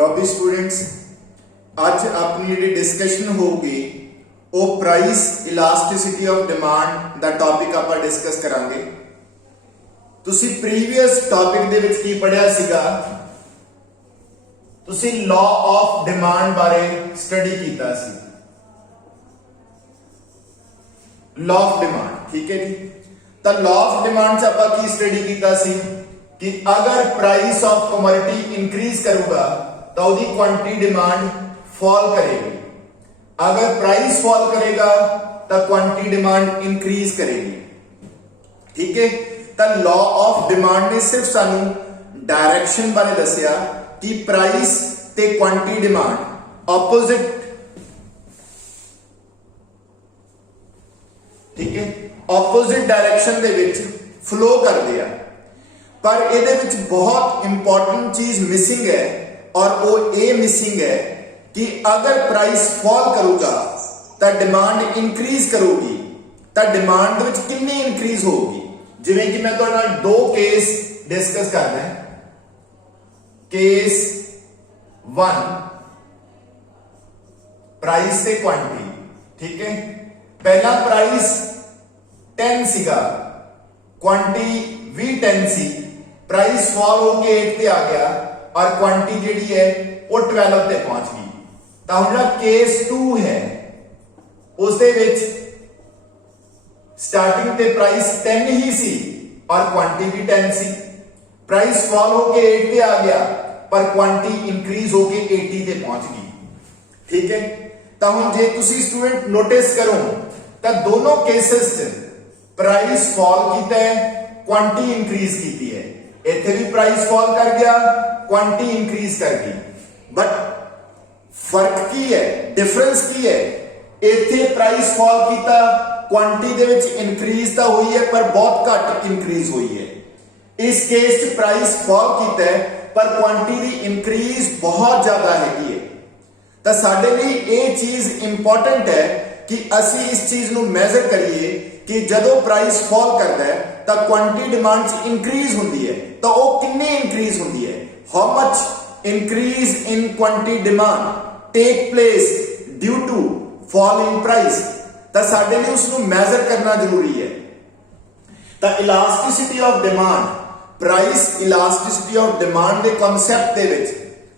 लो भी स्टूडेंट्स अज अपनी जी डिस्कशन होगी वो प्राइस इलास्टिसिटी ऑफ डिमांड का टॉपिक आप डिस्कस करांगे। तुसी प्रीवियस टॉपिक दे विच की पढ़िया सीगा, तुसी लॉ ऑफ डिमांड बारे स्टडी कीता सी। लॉ ऑफ डिमांड ठीक है जी। तो लॉ ऑफ डिमांड च आपां की स्टडी कीता सी कि अगर प्राइस ऑफ कमोडिटी इंक्रीज करूगा तो उसकी क्वांटिटी डिमांड फॉल करेगी, अगर प्राइस फॉल करेगा तो क्वांटिटी डिमांड इंक्रीज करेगी। ठीक है, तो लॉ ऑफ डिमांड ने सिर्फ सानू डायरेक्शन बारे दसिया कि प्राइस ते क्वांटिटी डिमांड ऑपोजिट, ठीक है, ऑपोजिट डायरेक्शन दे विच फ्लो कर दिया। पर ਇਹਦੇ ਵਿੱਚ बहुत इंपॉर्टेंट चीज मिसिंग है और वो ये मिसिंग है कि अगर प्राइस फॉल करूगा तो डिमांड इंक्रीज करूगी, तो डिमांड ਵਿੱਚ कितनी इंक्रीज होगी। जिवें कि मैं ਤੁਹਾਡੇ ਨਾਲ दो केस डिस्कस करना है। केस 1 प्राइस से क्वांटिटी, ठीक है। पहला प्राइस 10 सीगा, क्वांटिटी भी 10 सी, प्राइस फॉल होके 8 पे आ गया और क्वांटिटी जेडी है वो 12 पे पहुंच गई। तो हम जो केस 2 है उस दे विच स्टार्टिंग पे प्राइस 10 ही सी और क्वांटिटी भी 10 सी, प्राइस फॉल होके 8 पे आ गया पर क्वांटिटी इंक्रीज होके 80 पे पहुंच गई। ठीक है, तो हम जे तुसी स्टूडेंट नोटिस करो तो दोनों केसेस च प्राइस फॉल कीता है, क्वांटिटी इंक्रीज कीती है। इथे भी प्राइस फॉल कर गया, क्वांटिटी इंक्रीज कर गई। बट फर्क की है, डिफरेंस की है, इथे प्राइस फॉल कीता, क्वांटिटी दे विच इंक्रीज तो हुई है पर बहुत घट इंक्रीज हुई है। इस केस च प्राइस फॉल कीता है पर क्वांटिटी दी इंक्रीज बहुत ज्यादा हैगी है। तो साडे लई ये चीज इंपॉर्टेंट है कि असी इस चीज नू मेजर करिए कि जदों प्राइस फॉल करता है तो क्वांटिटी डिमांड च इंक्रीज होती है, तो वो कितनी इंक्रीज होती है, how much increase in quantity demand take place due to fall in price. तो साडे लिए उसनू मेजर करना जरूरी है। तो elasticity of demand, price elasticity of demand के कॉन्सेप्ट दे विच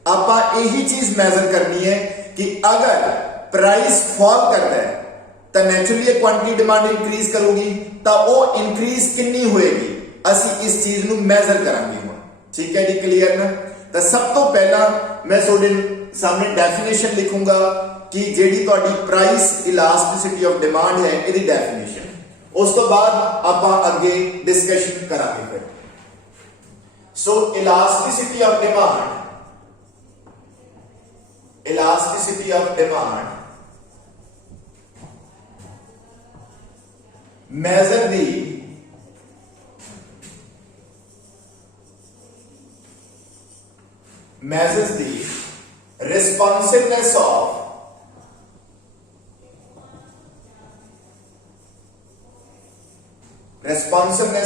आपां यही चीज मेजर करनी है कि अगर प्राइस फॉल करता है तो नेचुरली क्वांटिटी डिमांड इंक्रीज करूगी, तो वो इंक्रीज कितनी होएगी असी इस चीज नू मेजर करांगे हुण। ठीक है जी, क्लियर ना। तो सब तो पहला मैं तुहाडे सामने डेफिनेशन लिखूंगा कि जेडी तुहाडी प्राइस इलास्टिसिटी ऑफ डिमांड है इहदी डेफिनेशन, उस तो बाद आपां अगे डिस्कशन करांगे। फिर so elasticity of demand, elasticity of demand measure measures the responsiveness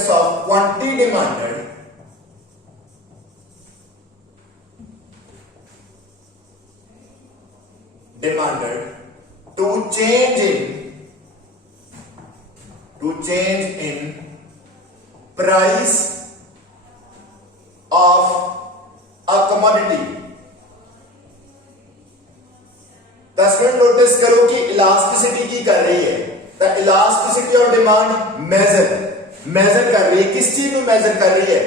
of quantity demanded to change in price of a commodity। Student notice करो कि इलास्टिसिटी की कर रही है, तो इलास्टिसिटी ऑफ डिमांड मेजर कर रही है, किस चीज में मेजर कर रही है,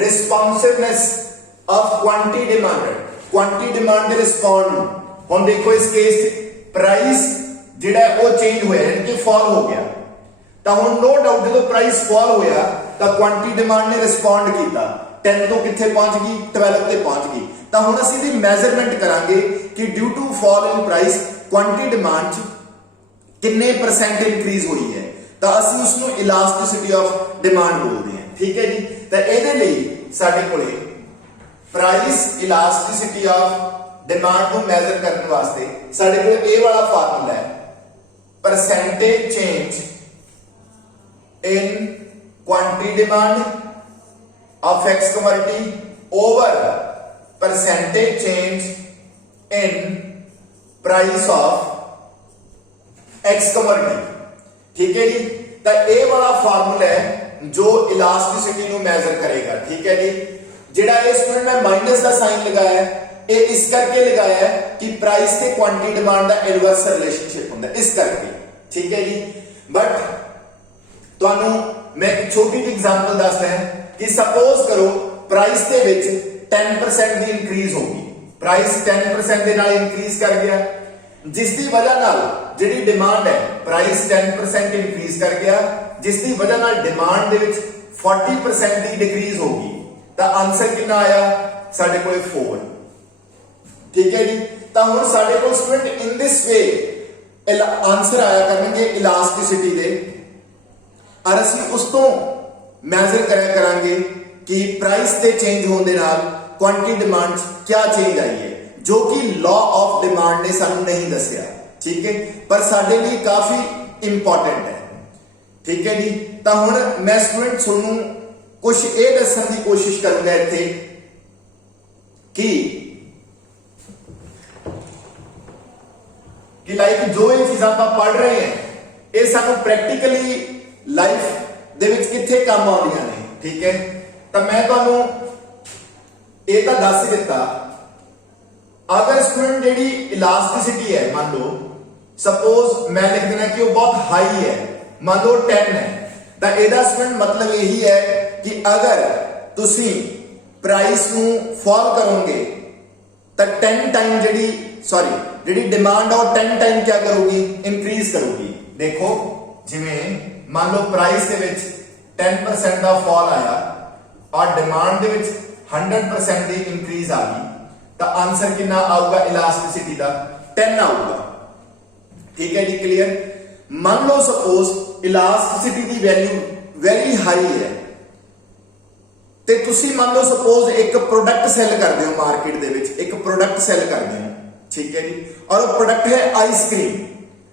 responsiveness of quantity demanded, quantity demand they respond. हुण देखो इस केस प्राइस जिहड़ा वो चेंज होया यानी कि फॉल हो गया, तो हुण नो डाउट जो प्राइस फॉल होया तो क्वांटिटी डिमांड ने रिस्पॉन्ड किया, 10 तो कितने पहुंच गई, 12 पे पहुंच गई। तो हुण असीं दी मेजरमेंट करांगे कि due to fall in price quantity demand कितने परसेंट इंक्रीज हुई है, तो असीं उसनूं इलास्टिसिटी ऑफ डिमांड बोलते हैं। ठीक है जी, तो इहदे लई साडे कोले प्राइस इलास्टिसिटी ऑफ डिमांड नूं मेजर करने वास्ते साडे कोल ये वाला फार्मूला है, percentage change in quantity demand of X commodity over percentage change in price of x commodity. ठीक है जी, तो ये वाला फार्मूला है जो इलास्टिसिटी को मेजर करेगा। ठीक है जी, जेड़ा ये स्टूडेंट मैं माइनस का साइन लगाया है ये इस करके लगाया है कि प्राइस ते क्वांटिटी डिमांड का इनवर्स रिलेशनशिप होता है, इस करके। ठीक है जी, बट तुहानू मैं एक छोटी सी एग्जांपल दसदा है कि सपोज करो प्राइस के विच 10% की इंक्रीज होगी, प्राइस 10% के नाल इंक्रीज कर गया, जिसकी वजह नाल जिहड़ी डिमांड है प्राइस 10% इंक्रीज कर गया, जिसकी वजह नाल डिमांड दे विच 40% की डिक्रीज होगी, तो आंसर कितना आया साडे कोल 4। ठीक है जी, तो हुण साडे कोल student in this way answer आया करनगे इलास्टिसिटी दे, और असीं उस तो मेजर करया करांगे कि प्राइस के चेंज होने नाल क्वांटिटी डिमांड क्या चेंज आई है, जो कि लॉ ऑफ डिमांड ने सानू नहीं दसिया। ठीक है, पर साडे लिए काफी इंपॉर्टेंट है। ठीक है जी, तो हुण मैं स्टूडेंट तुहानू कुछ ये दसण की कोशिश करूंगा इत्थे कि लाइक जो ये चीज़ां आपां पढ़ रहे हैं ये सानू प्रैक्टिकली लाइफ दे विच कित्थे काम आउंदियां ने। ठीक है, तो मैं तुहानू ये तो दस ही दिता, अगर स्टूडेंट जिहड़ी इलास्टिसिटी है मान लो सपोज मैं लिख देना कि वो बहुत हाई है, मान लो 10 है, तो ਇਹਦਾ स्टूडेंट मतलब यही है कि अगर तुसी प्राइस नू फॉल करोगे तो 10 टाइम जिहड़ी डिमांड है 10 टाइम क्या करोगी, इंक्रीज करोगी। देखो जिवें मान लो प्राइस के विच 10% का फॉल आया और डिमांड के विच 100% की इंक्रीज आ गई, तो आंसर कितना आऊगा इलास्टिसिटी का 10 आऊगा। ठीक है जी, क्लियर। मान लो सपोज इलास्टिसिटी की वैल्यू वेरी हाई है, ते तुसी मान लो सपोज एक प्रोडक्ट सेल करते हो मार्केट दे विच, एक प्रोडक्ट सेल करते हो। ठीक है जी, और वो प्रोडक्ट है आइसक्रीम,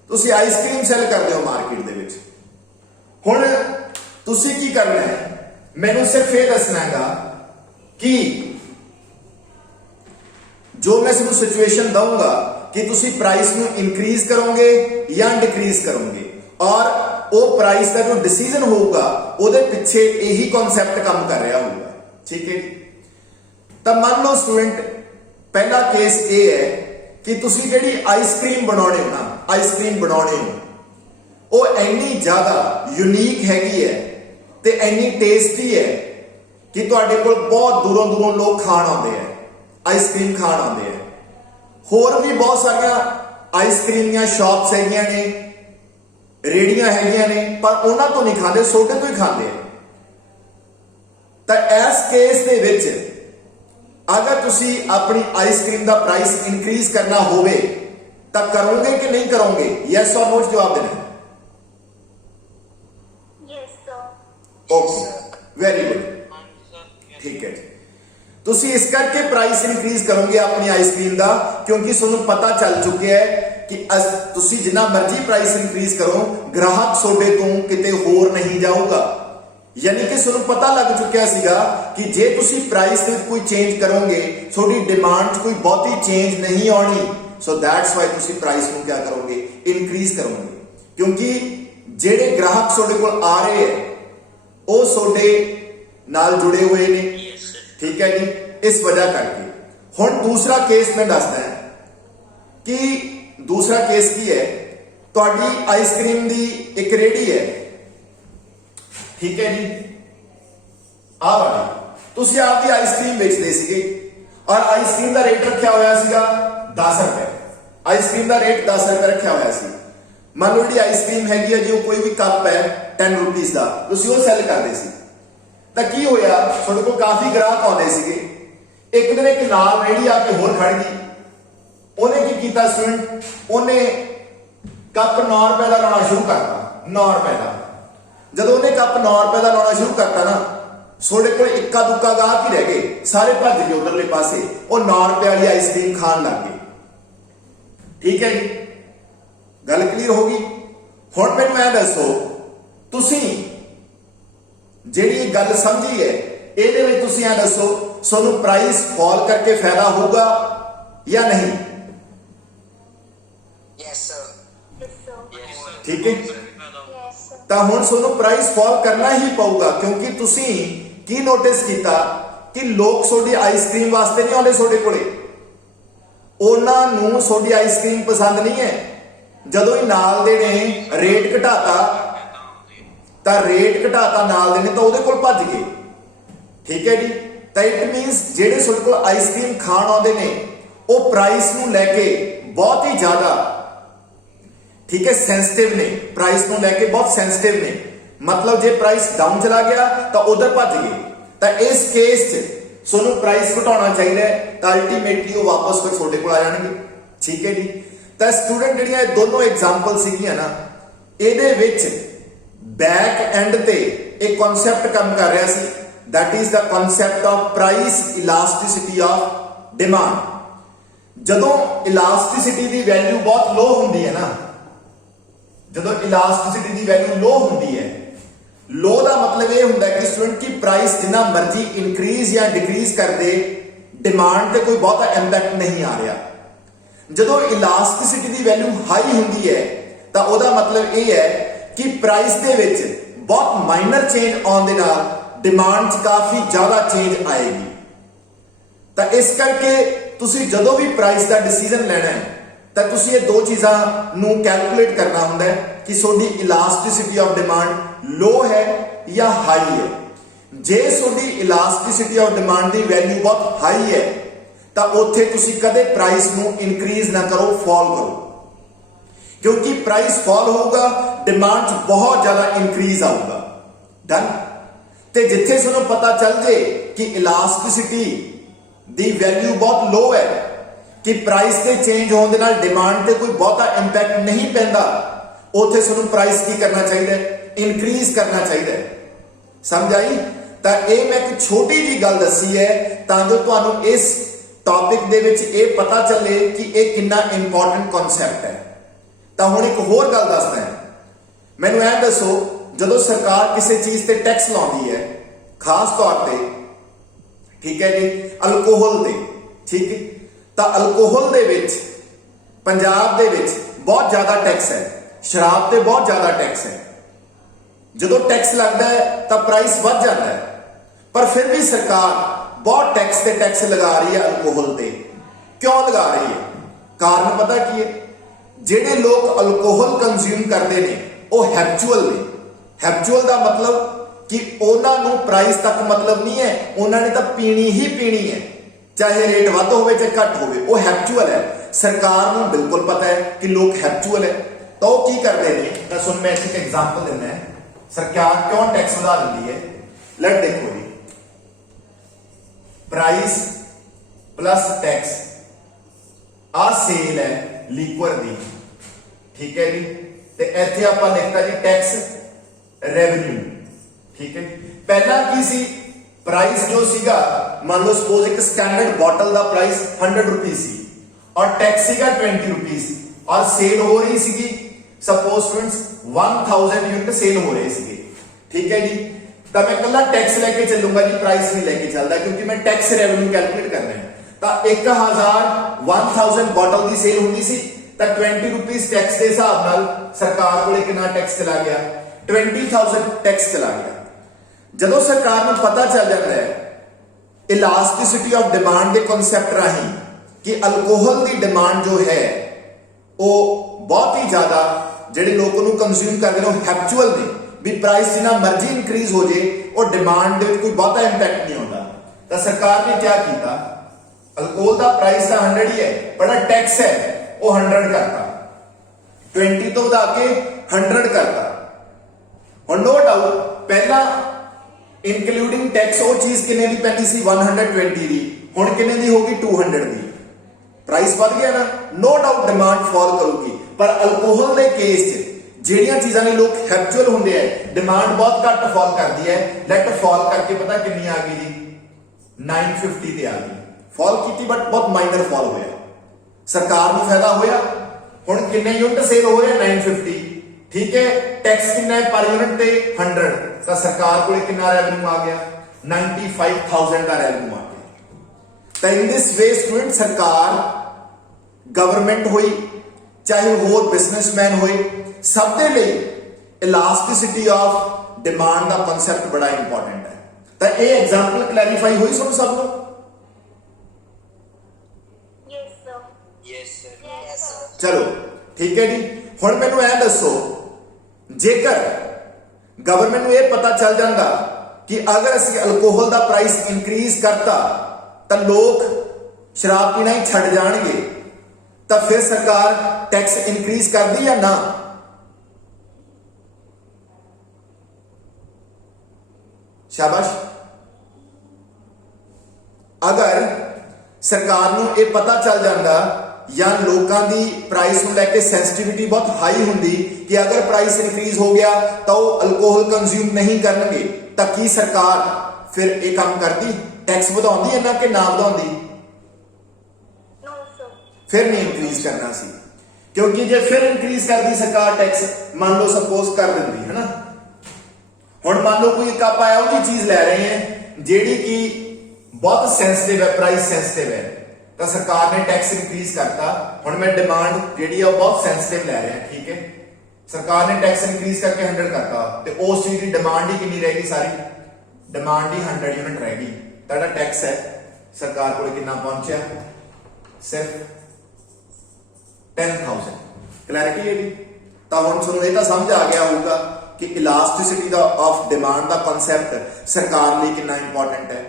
तुसी आइसक्रीम सेल करते हो मार्केट दे विच। हुण तुसी की करना है, मैनू सिर्फ ये दसना है कि जो मैं तुहानू सिचुएशन दूंगा कि तुसी प्राइस नू इंक्रीज करोगे या डिक्रीज करोगे, और वो प्राइस का जो डिसीजन होगा ਉਹਦੇ ਪਿੱਛੇ यही कॉन्सेप्ट काम कर रहा होगा। ठीक है, तो मान लो स्टूडेंट पहला केस ये है कि तुसी ਜਿਹੜੀ आइसक्रीम बनाने हो ना, आइसक्रीम बनाने हो वो ਇੰਨੀ ਜ਼ਿਆਦਾ यूनीक हैगी है ਤੇ ਇੰਨੀ टेस्टी है कि ਤੁਹਾਡੇ ਕੋਲ बहुत दूरों दूरों लोग खाण आਉਂਦੇ हैं, आइसक्रीम खाण आਉਂਦੇ हैं। होर भी बहुत सारिया आइसक्रीम ਦੀਆਂ शॉप्स हैगियां ने, रेड़ियां हैगियां ने, पर उन्हां तो नहीं खाते, सोडे तो ही खाते हैं। तो इस केस दे विच अगर तुसी अपनी आइसक्रीम का प्राइस इंक्रीज करना होवे तो करोगे कि नहीं करोगे? यस और नो जवाब देना। Yes sir. Okay, very good, ठीक है। तुसी इस करके प्राइस इंक्रीज करोगे अपनी आइसक्रीम का, क्योंकि तुहानू पता चल चुके है कि तुसी जिन्ना मर्जी प्राइस इंक्रीज करो ग्राहक सोडे तो किते होर नहीं जाऊगा। यानी कि तुहानू पता लग चुका सीगा कि जे तुसी प्राइस में कोई चेंज करोगे थोड़ी डिमांड कोई बहुती चेंज नहीं आनी, सो दैट्स वाई तुसी प्राइस को क्या करोगे, इंक्रीज करोगे, क्योंकि जेड़े ग्राहक सोडे कोल आ रहे हैं वो सोडे नाल जुड़े हुए ने। ठीक है जी, इस वजह करके। हुण दूसरा केस मैं दसदा है कि दूसरा केस की है, तुहाडी आइसक्रीम दी एक रेडी है, ठीक है जी, आ वाली तुसी आपकी आइसक्रीम बेचते सीगे और आइसक्रीम का रेट रखा होया सीगा 10 रुपए, आइसक्रीम का रेट 10 रुपए रखा होया सी। मान लो जी आइसक्रीम हैगी है जो कोई भी कप है 10 रुपीज का, तुसी वो सेल करते सी, तो की होया तुहाडे कोल काफी ग्राहक आउंदे सीगे। एक दिन एक नाल रेड़ी आके होर खड़ गई, उन्हें की कीता स्टूडेंट, उन्हें कप 9 रुपए का लाना शुरू करता, 9 रुपए का। जदों उन्हें कप 9 रुपए का लाना शुरू करता ना, सोडे कोल इक्का दुक्का गाहक ही रह गए, सारे भज गए उधरले पासे, वो 9 रुपए वाली आइसक्रीम खान लग गए। ठीक है जी, गल क्लीयर होगी। हुण मैनूं ऐ दसो तुसी जिहड़ी गल समझी है ਇਹਦੇ ਵਿੱਚ ਤੁਸੀਂ ਇਹ ਦੱਸੋ ਤੁਹਾਨੂੰ प्राइस फॉल करके फायदा होगा या नहीं? ठीक है। ਤਾਂ ਹੁਣ ਤੁਹਾਨੂੰ ਪ੍ਰਾਈਸ ਫਾਲ ਕਰਨਾ ਹੀ ਪਊਗਾ ਕਿਉਂਕਿ ਤੁਸੀਂ ਕੀ ਨੋਟਿਸ ਕੀਤਾ ਕਿ ਲੋਕ ਤੁਹਾਡੀ ਆਈਸਕ੍ਰੀਮ ਵਾਸਤੇ ਨਹੀਂ ਆਉਂਦੇ ਤੁਹਾਡੇ ਕੋਲੇ, ਉਹਨਾਂ ਨੂੰ ਤੁਹਾਡੀ ਆਈਸਕ੍ਰੀਮ ਪਸੰਦ ਨਹੀਂ ਹੈ। ਜਦੋਂ ਹੀ ਨਾਲ ਦੇ ਨੇ ਰੇਟ ਘਟਾਤਾ ਤਾਂ ਰੇਟ ਘਟਾਤਾ ਨਾਲ ਦੇ ਨੇ ਤਾਂ ਉਹਦੇ ਕੋਲ ਭੱਜ ਗਏ, ਠੀਕ ਹੈ ਜੀ। ਤਾਂ ਇਟ ਮੀਨਸ ਜਿਹੜੇ ਤੁਹਾਡੇ ਕੋਲ ਆਈਸਕ੍ਰੀਮ ਖਾਣ ਆਉਂਦੇ ਨੇ ਉਹ ਪ੍ਰਾਈਸ ਨੂੰ ਲੈ ਕੇ ਬਹੁਤ ਹੀ ਜ਼ਿਆਦਾ, ठीक है, सेंसिटिव ने, प्राइस को लेके बहुत सेंसिटिव ने। मतलब जे प्राइस डाउन चला गया तो उधर भज गए। तो इस केस च सोनू प्राइस घटाना चाहिए तो अल्टीमेटली वो वापस फिर थोड़े को आ जाएंगे, ठीक है जी। तो स्टूडेंट जड़ियां दोनों एग्जाम्पल सीगियां ना, ਇਹਦੇ ਵਿੱਚ बैक एंड ते एक कॉन्सेप्ट काम कर रहा सी, that is the concept of price elasticity of demand. ਜਦੋਂ इलास्टिसिटी की वैल्यू बहुत लो होंगी है ना, ਜਦੋਂ ਇਲਾਸਟਿਸਿਟੀ ਦੀ ਵੈਲਿਊ ਲੋ ਹੁੰਦੀ ਹੈ, ਲੋ ਦਾ ਮਤਲਬ ਇਹ ਹੁੰਦਾ ਕਿ ਸਟੂਡੈਂਟ ਕੀ ਪ੍ਰਾਈਸ ਜਿੰਨਾ ਮਰਜ਼ੀ ਇਨਕਰੀਜ਼ ਜਾਂ ਡਿਕਰੀਜ਼ ਕਰਦੇ ਡਿਮਾਂਡ ਤੇ ਕੋਈ ਬਹੁਤਾ ਇੰਪੈਕਟ ਨਹੀਂ ਆ ਰਿਹਾ। ਜਦੋਂ ਇਲਾਸਟਿਸਿਟੀ ਦੀ ਵੈਲਿਊ ਹਾਈ ਹੁੰਦੀ ਹੈ ਤਾਂ ਉਹਦਾ ਮਤਲਬ ਇਹ ਹੈ ਕਿ ਪ੍ਰਾਈਸ ਦੇ ਵਿੱਚ ਬਹੁਤ ਮਾਈਨਰ ਚੇਂਜ ਆਉਣ ਦੇ ਨਾਲ ਡਿਮਾਂਡ 'ਚ ਕਾਫੀ ਜ਼ਿਆਦਾ ਚੇਂਜ ਆਏਗੀ। ਤਾਂ ਇਸ ਕਰਕੇ ਤੁਸੀਂ ਜਦੋਂ ਵੀ ਪ੍ਰਾਈਸ ਦਾ ਡਿਸੀਜਨ ਲੈਣਾ ਹੈ ਤਾਂ ਤੁਸੀਂ ਇਹ ਦੋ ਚੀਜ਼ਾਂ ਨੂੰ ਕੈਲਕੂਲੇਟ ਕਰਨਾ ਹੁੰਦਾ ਹੈ ਕਿ ਤੁਹਾਡੀ ਇਲਾਸਟਿਸਿਟੀ ਆਫ ਡਿਮਾਂਡ ਲੋ ਹੈ ਜਾਂ ਹਾਈ ਹੈ। ਜੇ ਤੁਹਾਡੀ ਇਲਾਸਟਿਸਿਟੀ ਆਫ ਡਿਮਾਂਡ ਦੀ ਵੈਲਿਊ ਬਹੁਤ ਹਾਈ ਹੈ ਤਾਂ ਉੱਥੇ ਤੁਸੀਂ ਕਦੇ ਪ੍ਰਾਈਸ ਨੂੰ ਇਨਕਰੀਜ਼ ਨਾ ਕਰੋ, ਫਾਲ ਕਰੋ, ਕਿਉਂਕਿ ਪ੍ਰਾਈਸ ਫਾਲ ਹੋਊਗਾ ਡਿਮਾਂਡ 'ਚ ਬਹੁਤ ਜ਼ਿਆਦਾ ਇਨਕਰੀਜ਼ ਆਊਗਾ। ਡਨ। ਤੇ ਜਿੱਥੇ ਤੁਹਾਨੂੰ ਪਤਾ ਚੱਲ ਜੇ ਕਿ ਇਲਾਸਟਿਸਿਟੀ ਦੀ ਵੈਲਿਊ ਬਹੁਤ ਲੋ ਹੈ कि प्राइस के चेंज होने नाल डिमांड ते कोई बहुता इंपैक्ट नहीं पैंदा, उत्थे तुहानूं प्राइस की करना चाहिए, इनक्रीज करना चाहिए। समझ आई? तां ये मैं एक छोटी जी गल दसी है तां जो तुहानूं इस टॉपिक दे विच ये पता चले कि ये कितना इंपॉर्टेंट कॉन्सैप्ट है। तां हुण एक होर गल दसदा है, मैनूं ऐ दसो, जदों सरकार किसी चीज़ ते टैक्स लाउंदी है, खास तौर ते, ठीक है जी, अल्कोहल ते, ठीक है, ਤਾਂ ਅਲਕੋਹਲ ਦੇ ਵਿੱਚ ਪੰਜਾਬ ਦੇ ਵਿੱਚ ਬਹੁਤ ਜ਼ਿਆਦਾ ਟੈਕਸ ਹੈ, ਸ਼ਰਾਬ ਤੇ ਬਹੁਤ ਜ਼ਿਆਦਾ ਟੈਕਸ ਹੈ। ਜਦੋਂ ਟੈਕਸ ਲੱਗਦਾ ਹੈ ਤਾਂ ਪ੍ਰਾਈਸ ਵੱਧ ਜਾਂਦਾ ਹੈ, ਪਰ ਫਿਰ ਵੀ ਸਰਕਾਰ ਬਹੁਤ ਟੈਕਸ ਤੇ ਟੈਕਸ ਲਗਾ ਰਹੀ ਹੈ ਅਲਕੋਹਲ ਤੇ। ਕਿਉਂ ਲਗਾ ਰਹੀ ਹੈ? ਕਾਰਨ ਪਤਾ ਕੀ ਹੈ? ਜਿਹੜੇ ਲੋਕ ਅਲਕੋਹਲ ਕੰਜ਼ਿਊਮ ਕਰਦੇ ਨੇ ਉਹ ਹੈਬਚੁਅਲ ਨੇ। ਹੈਬਚੁਅਲ ਦਾ ਮਤਲਬ ਕਿ ਉਹਨਾਂ ਨੂੰ ਪ੍ਰਾਈਸ ਤੱਕ ਮਤਲਬ ਨਹੀਂ ਹੈ, ਉਹਨਾਂ ਨੇ ਤਾਂ ਪੀਣੀ ਹੀ ਪੀਣੀ ਹੈ, ਚਾਹੇ ਰੇਟ ਵੱਧ ਹੋਵੇ ਚਾਹੇ ਘੱਟ ਹੋਵੇ, ਉਹ ਹੈਬਚੁਅਲ ਹੈ। ਸਰਕਾਰ ਨੂੰ ਬਿਲਕੁਲ ਪਤਾ ਹੈ ਕਿ ਲੋਕ ਹੈਬਚੁਅਲ ਹੈ, ਤਾਂ ਉਹ ਕੀ ਕਰਦੇ ਨੇ? ਤਾਂ ਸੁਣ, ਮੈਂ ਇੱਕ ਐਗਜ਼ਾਮਪਲ ਦਿੰਦਾ ਹੈ ਸਰਕਾਰ ਕਿਉਂ ਟੈਕਸ ਵਧਾ ਦਿੰਦੀ ਹੈ। ਲੈਟ ਦੇਖੋ ਜੀ, ਪ੍ਰਾਈਸ ਪਲੱਸ ਟੈਕਸ ਆ ਸੇਲ ਹੈ ਲੀਕੁਅਰ ਦੀ, ਠੀਕ ਹੈ ਜੀ। ਤੇ ਇੱਥੇ ਆਪਾਂ ਲਿਖਤਾ ਜੀ ਟੈਕਸ ਰੈਵਨਿਊ, ਠੀਕ ਹੈ। ਪਹਿਲਾਂ ਕੀ ਸੀ? प्राइस जो सीगा, मान लो सपोज एक स्टैंडर्ड बॉटल का प्राइस 100 रुपीज सी और टैक्स सीगा 20 रुपीज और सेल हो रही सीगी सपोज स्टूडेंट्स 1000 यूनिट सेल हो रहे सीगे, ठीक है जी। तो मैं कल्ला टैक्स लेके चलूंगा जी, प्राइस नहीं लेके चलता, क्योंकि मैं टैक्स रेवेन्यू कैलकुलेट करना है। तो 1000 बॉटल की सेल होंगी सी तो 20 रुपीज टैक्स के हिसाब नाल सरकार को कितना टैक्स चला गया? 20,000 टैक्स चला गया। ਜਦੋਂ ਸਰਕਾਰ ਨੂੰ ਪਤਾ ਚੱਲ ਜਾਂਦਾ ਹੈ ਇਲਾਸਟਿਸਿਟੀ ਆਫ ਡਿਮਾਂਡ ਦੇ ਕਨਸੈਪਟ ਰਾਹੀਂ ਕਿ ਅਲਕੋਹਲ ਦੀ ਡਿਮਾਂਡ ਜੋ ਹੈ ਉਹ ਬਹੁਤ ਹੀ ਜ਼ਿਆਦਾ, ਜਿਹੜੇ ਲੋਕ ਉਹਨੂੰ ਕੰਜ਼ਿਊਮ ਕਰਦੇ ਨੇ ਉਹ ਹੈਬਚੁਅਲ ਨੇ, ਵੀ ਪ੍ਰਾਈਸ ਜਿੰਨਾ ਮਰਜ਼ੀ ਇਨਕਰੀਜ਼ ਹੋ ਜੇ ਉਹ ਡਿਮਾਂਡ ਦੇ ਵਿੱਚ ਕੋਈ ਬਹੁਤਾ ਇੰਪੈਕਟ ਨਹੀਂ ਹੁੰਦਾ। ਤਾਂ ਸਰਕਾਰ ਨੇ ਕੀ ਕੀਤਾ? ਅਲਕੋਹਲ ਦਾ ਪ੍ਰਾਈਸ ਤਾਂ 100 ਹੀ ਹੈ, ਪਰ ਟੈਕਸ ਹੈ ਉਹ 100 ਕਰਤਾ, 20 ਤੋਂ ਵਧਾ ਕੇ 100 ਕਰਤਾ। ਹੁਣ ਨੋ ਡਾਊਟ ਪਹਿਲਾਂ ਇਨਕਲੂਡਿੰਗ ਟੈਕਸ ਉਹ ਚੀਜ਼ ਕਿੰਨੇ ਦੀ ਪੈਂਦੀ ਸੀ? 120 ਦੀ, ਹੁਣ ਕਿੰਨੇ ਦੀ ਹੋਗੀ? 200 ਦੀ। ਪ੍ਰਾਈਸ ਵੱਧ ਗਿਆ ਨਾ, ਨੋ ਡਾਊਟ ਡਿਮਾਂਡ ਫਾਲ ਕਰੂਗੀ। ਪਰ ਅਲਕੋਹਲ ਦੇ ਕੇਸ 'ਚ ਜਿਹੜੀਆਂ ਚੀਜ਼ਾਂ ਨੇ ਲੋਕ ਹੈਬਚੁਅਲ ਹੁੰਦੇ ਆ, ਡਿਮਾਂਡ ਬਹੁਤ ਘੱਟ ਫਾਲ ਕਰਦੀ ਹੈ। ਲੈਟ ਫਾਲ ਕਰਕੇ ਪਤਾ ਕਿੰਨੀ ਆ ਗਈ ਜੀ? 950 ਤੇ ਆ ਗਈ। ਫਾਲ ਕੀਤੀ ਬਟ ਬਹੁਤ ਮਾਈਨਰ ਫਾਲ ਹੋਇਆ, ਸਰਕਾਰ ਨੂੰ ਫਾਇਦਾ ਹੋਇਆ। ਹੁਣ ਕਿੰਨੇ ਯੂਨਿਟ ਸੇਲ ਹੋ ਰਹੇ? 950, ठीक है। टैक्स कितना है पर यूनिट पे? 100। तो सरकार को कितना रेवेन्यू आ गया? 95,000 का रेवेन्यू आ गया। तो इन दिस वे स्टूडेंट सरकार गवर्नमेंट हुई ਚਾਹੇ ਹੋਰ ਬਿਜ਼ਨਸਮੈਨ ਹੋਏ, ਸਭ ਦੇ ਲਈ ਇਲਾਸਟਿਸਿਟੀ ਆਫ ਡਿਮਾਂਡ ਦਾ ਕਨਸੈਪਟ ਬੜਾ ਇੰਪੋਰਟੈਂਟ ਹੈ। ਤਾਂ ਇਹ ਐਗਜ਼ਾਮਪਲ ਕਲੈਰੀਫਾਈ ਹੋਈ ਤੁਹਾਨੂੰ ਸਭ ਨੂੰ? ਚਲੋ ਠੀਕ ਹੈ ਜੀ। ਹੁਣ ਮੈਨੂੰ ਇਹ ਦੱਸੋ, ਜੇਕਰ ਗਵਰਨਮੈਂਟ ਨੂੰ ਇਹ ਪਤਾ ਚੱਲ ਜਾਂਦਾ ਕਿ ਅਗਰ ਅਸੀਂ ਅਲਕੋਹਲ ਦਾ ਪ੍ਰਾਈਸ ਇਨਕਰੀਜ਼ ਕਰਤਾ ਤਾਂ ਲੋਕ ਸ਼ਰਾਬ ਪੀਣਾ ਹੀ ਛੱਡ ਜਾਣਗੇ, ਤਾਂ ਫਿਰ ਸਰਕਾਰ ਟੈਕਸ ਇਨਕਰੀਜ਼ ਕਰਦੀ ਜਾਂ ਨਾ? ਸ਼ਾਬਾਸ਼। ਅਗਰ ਸਰਕਾਰ ਨੂੰ ਇਹ ਪਤਾ ਚੱਲ ਜਾਂਦਾ ਜਾਂ ਲੋਕਾਂ ਦੀ ਪ੍ਰਾਈਸ ਨੂੰ ਲੈ ਕੇ ਸੈਂਸਿਟੀਵਿਟੀ ਬਹੁਤ ਹਾਈ ਹੁੰਦੀ ਕਿ ਅਗਰ ਪ੍ਰਾਈਸ ਇਨਕਰੀਜ਼ ਹੋ ਗਿਆ ਤਾਂ ਉਹ ਅਲਕੋਹਲ ਕੰਜ਼ਿਊਮ ਨਹੀਂ ਕਰਨਗੇ, ਤਾਂ ਕੀ ਸਰਕਾਰ ਫਿਰ ਇਹ ਕੰਮ ਕਰਦੀ? ਟੈਕਸ ਵਧਾਉਂਦੀ ਇਹਨਾਂ ਕਿ ਨਾ ਵਧਾਉਂਦੀ? ਫਿਰ ਨਹੀਂ ਇਨਕਰੀਜ਼ ਕਰਨਾ ਸੀ, ਕਿਉਂਕਿ ਜੇ ਫਿਰ ਇਨਕਰੀਜ਼ ਕਰਦੀ ਸਰਕਾਰ ਟੈਕਸ, ਮੰਨ ਲਓ ਸਪੋਜ਼ ਕਰ ਦਿੰਦੀ ਹੈ ਨਾ, ਹੁਣ ਮੰਨ ਲਓ ਕੋਈ ਇੱਕ ਆਪਾਂ ਇਹੋ ਜਿਹੀ ਚੀਜ਼ ਲੈ ਰਹੇ ਹਾਂ ਜਿਹੜੀ ਕਿ ਬਹੁਤ ਸੈਂਸਿਟਿਵ ਹੈ, ਪ੍ਰਾਈਸ ਸੈਂਸਿਟਿਵ ਹੈ, ਤਾਂ ਸਰਕਾਰ ਨੇ ਟੈਕਸ ਇਨਕਰੀਜ਼ ਕਰਤਾ। ਹੁਣ ਮੈਂ ਡਿਮਾਂਡ ਜਿਹੜੀ ਆ ਉਹ ਬਹੁਤ ਸੈਂਸਿਟਿਵ ਲੈ ਰਿਹਾ, ਠੀਕ ਹੈ, ਸਰਕਾਰ ਨੇ ਟੈਕਸ ਇਨਕਰੀਜ਼ ਕਰਕੇ 100 ਕਰਤਾ, ਤੇ ਉਸ ਚੀਜ਼ ਦੀ ਡਿਮਾਂਡ ਹੀ ਕਿੰਨੀ ਰਹੇਗੀ? ਸਾਰੀ ਡਿਮਾਂਡ ਹੀ 100 ਯੂਨਿਟ ਰਹੇਗੀ। ਤੁਹਾਡਾ ਟੈਕਸ ਹੈ ਸਰਕਾਰ ਕੋਲ ਕਿੰਨਾ ਪਹੁੰਚਿਆ? ਸਿਰਫ 10,000। ਕਲੈਰਿਟੀ ਹੈ ਜੀ? ਤਾਂ ਹੁਣ ਤੁਹਾਨੂੰ ਇਹ ਤਾਂ ਸਮਝ ਆ ਗਿਆ ਹੋਊਗਾ ਕਿ ਇਲਾਸਟਿਸਿਟੀ ਦਾ ਆਫ ਡਿਮਾਂਡ ਦਾ ਕਨਸੈਪਟ ਸਰਕਾਰ ਲਈ ਕਿੰਨਾ ਇੰਪੋਰਟੈਂਟ ਹੈ।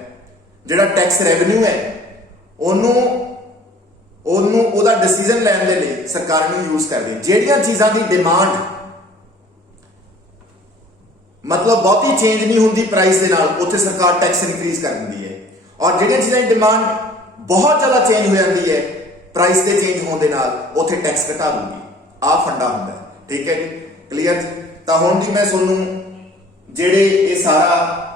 ਜਿਹੜਾ ਟੈਕਸ ਰੈਵਨਿਊ ਹੈ ਉਹਨੂੰ ਉਹਦਾ ਡਿਸੀਜਨ ਲੈਣ ਦੇ ਲਈ ਸਰਕਾਰ ਨੂੰ ਯੂਜ਼ ਕਰਦੀ। ਜਿਹੜੀਆਂ ਚੀਜ਼ਾਂ ਦੀ ਡਿਮਾਂਡ ਮਤਲਬ ਬਹੁਤੀ ਚੇਂਜ ਨਹੀਂ ਹੁੰਦੀ ਪ੍ਰਾਈਸ ਦੇ ਨਾਲ, ਉੱਥੇ ਸਰਕਾਰ ਟੈਕਸ ਇਨਕਰੀਜ਼ ਕਰ ਦਿੰਦੀ ਹੈ, ਔਰ ਜਿਹੜੀਆਂ ਚੀਜ਼ਾਂ ਦੀ ਡਿਮਾਂਡ ਬਹੁਤ ਜ਼ਿਆਦਾ ਚੇਂਜ ਹੋ ਜਾਂਦੀ ਹੈ ਪ੍ਰਾਈਸ ਦੇ ਚੇਂਜ ਹੋਣ ਦੇ ਨਾਲ, ਉੱਥੇ ਟੈਕਸ ਘਟਾ ਦੂਗੀ। ਆਹ ਫੰਡਾ ਹੁੰਦਾ, ਠੀਕ ਹੈ ਜੀ? ਕਲੀਅਰ? ਤਾਂ ਹੁਣ ਦੀ ਮੈਂ ਤੁਹਾਨੂੰ ਜਿਹੜੇ ਇਹ ਸਾਰਾ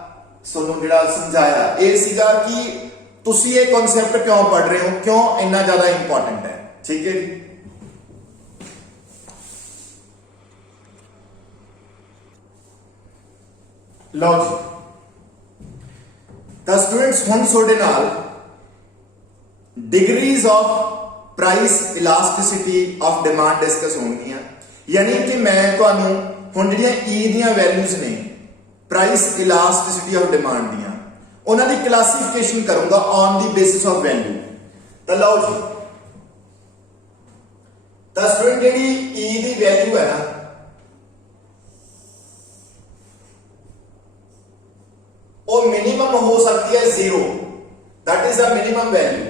ਤੁਹਾਨੂੰ ਜਿਹੜਾ ਸਮਝਾਇਆ ਇਹ ਸੀਗਾ ਕਿ ਤੁਸੀਂ ਇਹ ਕਨਸੈਪਟ ਕਿਉਂ ਪੜ੍ਹ ਰਹੇ ਹੋ, ਕਿਉਂ ਇੰਨਾ ਜ਼ਿਆਦਾ ਇੰਪੋਰਟੈਂਟ ਹੈ, ਠੀਕ ਹੈ ਜੀ? ਲਓ ਜੀ, ਤਾਂ ਸਟੂਡੈਂਟਸ ਹੁਣ ਤੁਹਾਡੇ ਨਾਲ degrees of price ਇਲਾਸਟਿਸਿਟੀ of demand discuss ਹੋਣਗੀਆਂ। ਯਾਨੀ ਕਿ ਮੈਂ ਤੁਹਾਨੂੰ ਹੁਣ ਜਿਹੜੀਆਂ E ਦੀਆਂ ਵੈਲਿਊਜ਼ ਨੇ ਪ੍ਰਾਈਸ ਇਲਾਸਟਿਸਿਟੀ ਆਫ ਡਿਮਾਂਡ ਦੀਆਂ, ਉਹਨਾਂ ਦੀ ਕਲਾਸੀਫਿਕੇਸ਼ਨ ਕਰੂੰਗਾ on the basis of value. ਤਾਂ ਲਓ ਜੀ, ਤਾਂ ਸਟੂਡੈਂਟ ਜਿਹੜੀ E ਦੀ ਵੈਲਿਊ ਹੈ ਨਾ, ਉਹ ਮਿਨੀਮਮ ਹੋ ਸਕਦੀ ਹੈ 0, that is a minimum value,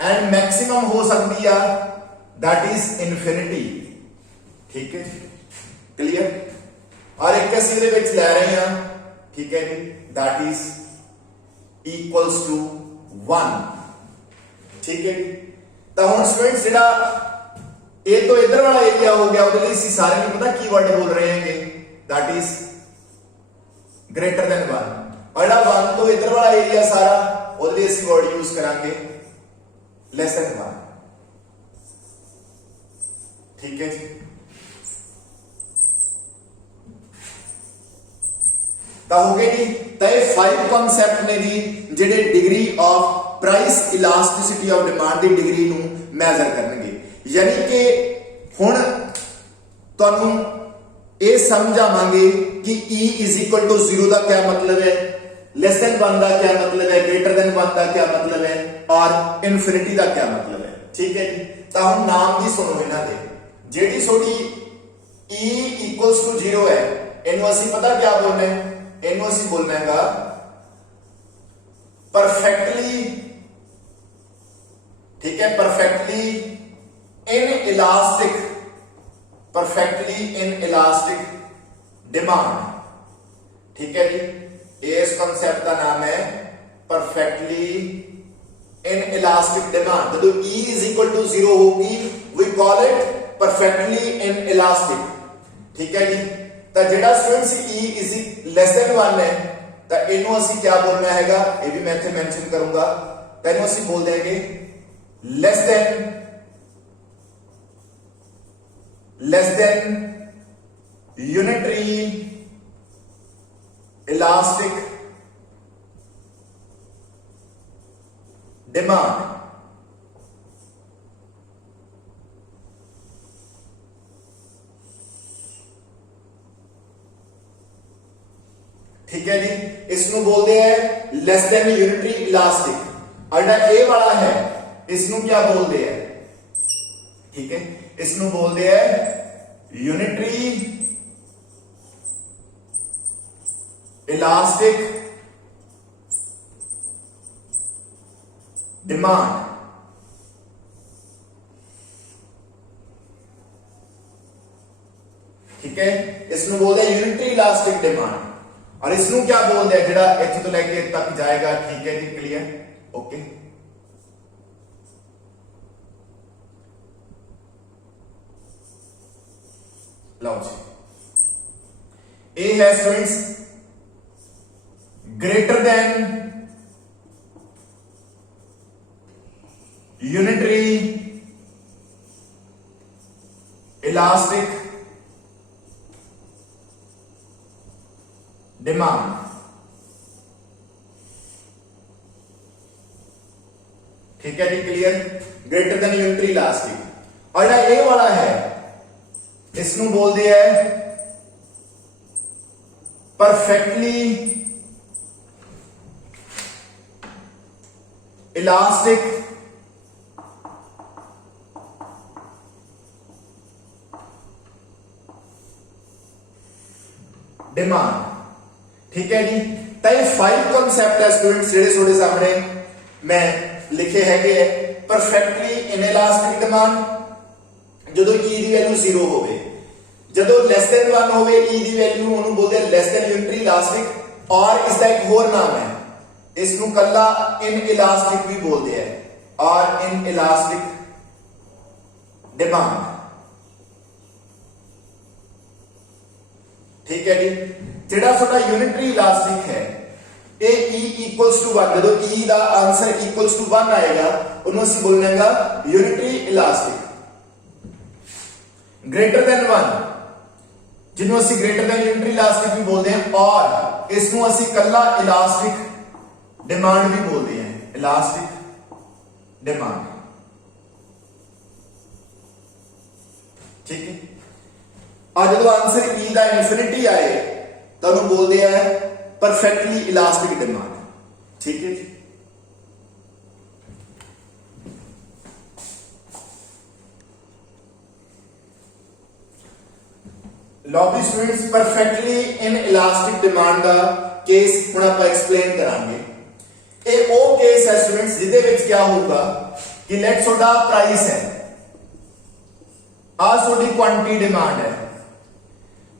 and maximum ਹੋ ਸਕਦੀ ਆ that is infinity, ਠੀਕ ਹੈ? ਕਲੀਅਰ? ਔਰ ਇੱਕ ਅਸੀਂ ਇਹਦੇ ਵਿੱਚ ਲੈ ਰਹੇ ਹਾਂ, ਠੀਕ ਹੈ ਜੀ, that is equals to 1, ਠੀਕ ਹੈ ਜੀ? ਤਾਂ ਹੁਣ ਸਟੂਡੈਂਟਸ ਜਿਹੜਾ ਇਹ ਤੋਂ ਇਧਰ ਵਾਲਾ ਏਰੀਆ ਹੋ ਗਿਆ, ਉਹਦੇ ਲਈ ਅਸੀਂ ਸਾਰੇ ਨੂੰ ਪਤਾ ਕੀ ਵਰਡ ਬੋਲ ਰਹੇ ਹਾਂਗੇ, that is greater than 1, और ਜਿਹੜਾ 1 ਤੋਂ ਇਧਰ ਵਾਲਾ ਏਰੀਆ ਸਾਰਾ, ਉਹਦੇ ਲਈ ਅਸੀਂ ਵਰਡ ਯੂਜ਼ ਕਰਾਂਗੇ less than 1, ਠੀਕ ਹੈ ਜੀ? ਤਾਂ ਹੋ ਗਏ ਜੀ। ਤਾਂ ਇਹ 5 ਕਨਸੈਪਟ ਨੇ ਜੀ ਜਿਹੜੇ degree of price ਇਲਾਸਟਿਸਿਟੀ of demand the degree ਨੂੰ ਮੈਜ਼ਰ ਕਰਨਗੇ। ਯਾਨੀ ਕਿ ਹੁਣ ਤੁਹਾਨੂੰ ਇਹ ਸਮਝਾਵਾਂਗੇ ਕਿ E is equal to 0 ਦਾ ਕੀ ਮਤਲਬ ਹੈ, less than 1 ਦਾ ਕੀ ਮਤਲਬ ਹੈ, greater than 1 ਦਾ ਕੀ ਮਤਲਬ ਹੈ, ਔਰ ਇਨਫਿਨਿਟੀ ਦਾ ਕੀ ਮਤਲਬ ਹੈ, ਠੀਕ ਹੈ ਜੀ? ਤਾਂ ਹੁਣ ਨਾਮ ਦੀ ਸੁਣੋ ਇਹਨਾਂ ਦੇ। ਜਿਹੜੀ ਤੁਹਾਡੀ E equals to 0 ਹੈ, ਇਹਨੂੰ ਅਸੀਂ ਪਤਾ ਕੀ ਬੋਲਣਾ ਹੈ? ਇਹਨੂੰ ਅਸੀਂ ਬੋਲਣਾ ਹੈਗਾ ਪਰਫੈਕਟਲੀ, ਠੀਕ ਹੈ? ਪਰਫੈਕਟਲੀ ਇਨਇਲਾਸਟਿਕ, परफेक्टली इनइलास्टिक डिमांड, ठीक है जी? इस कॉन्सेप्ट का नाम है परफेक्टली इनइलास्टिक डिमांड। जब E is equal to 0 होगी, we call it perfectly inelastic, ठीक है जी? तो जेड़ा students E is less than 1 है, तो इन्हों असी क्या बोलना हैगा, ये भी मैं इत्थे मेंशन करूंगा। तो इन्हों असी बोल देंगे less than unitary elastic demand, ठीक है जी, इसनों बोलते हैं लेस देन यूनिटरी इलास्टिक। और जेड़ा ए वाला है इसनों क्या बोलते हैं, ठीक है, इसनों बोलते हैं यूनिटरी इलास्टिक डिमांड। ठीक है, इसनों बोलते हैं यूनिटरी इलास्टिक डिमांड। और इसनों क्या बोलते हैं जेड़ा इत्थे तो लेके तक जाएगा। ठीक है जी, क्लियर, ओके। लो जी, ए है students greater than unitary elastic demand. ठीक है जी, clear, greater than unitary elastic. और ये वाला है इसनों बोलते हैं परफेक्टली इलास्टिक डिमांड। ठीक है जी, तो ये 5 कॉन्सेप्ट है स्टूडेंट्स जेडे थोड़े सामने मैं लिखे है। परफेक्टली इनइलास्टिक डिमांड जदों ई दी वैल्यू 0 होवे, जदों लेस देन 1 होवे ई दी वैल्यू उन्होंने बोलते हैं लेस देन यूनिटरी इलास्टिक। और इसका एक होर नाम है, इसनों कल्ला इनइलास्टिक भी बोलते हैं, और इनइलास्टिक डिमांड। ठीक है जी, जेड़ा थोड़ा यूनिटरी इलास्टिक है ए ई इक्वल्स टू 1, जदों ई दा आंसर इक्वल्स टू 1 आएगा उन्होंने ਅਸੀਂ बोलेगा यूनिटरी इलास्टिक। ग्रेटर देन 1 जिन्हों ਅਸੀਂ ग्रेटर देन यूनिटरी इलास्टिक भी बोलते हैं, और इसनों ਅਸੀਂ कल्ला इलास्टिक डिमांड भी बोलते हैं, इलास्टिक डिमांड। ठीक है, और जो आंसर ई दा इन्फिनिटी आए तो बोलते हैं परफेक्टली इलास्टिक डिमांड। ठीक है जी, लॉबी students perfectly inelastic demand का केस हुण आपां एक्सप्लेन करांगे। ये वो केस है स्टूडेंट्स जिहदे विच क्या होगा कि लेट्स थोड़ा प्राइस है, आज थोड़ी क्वांटिटी डिमांड है,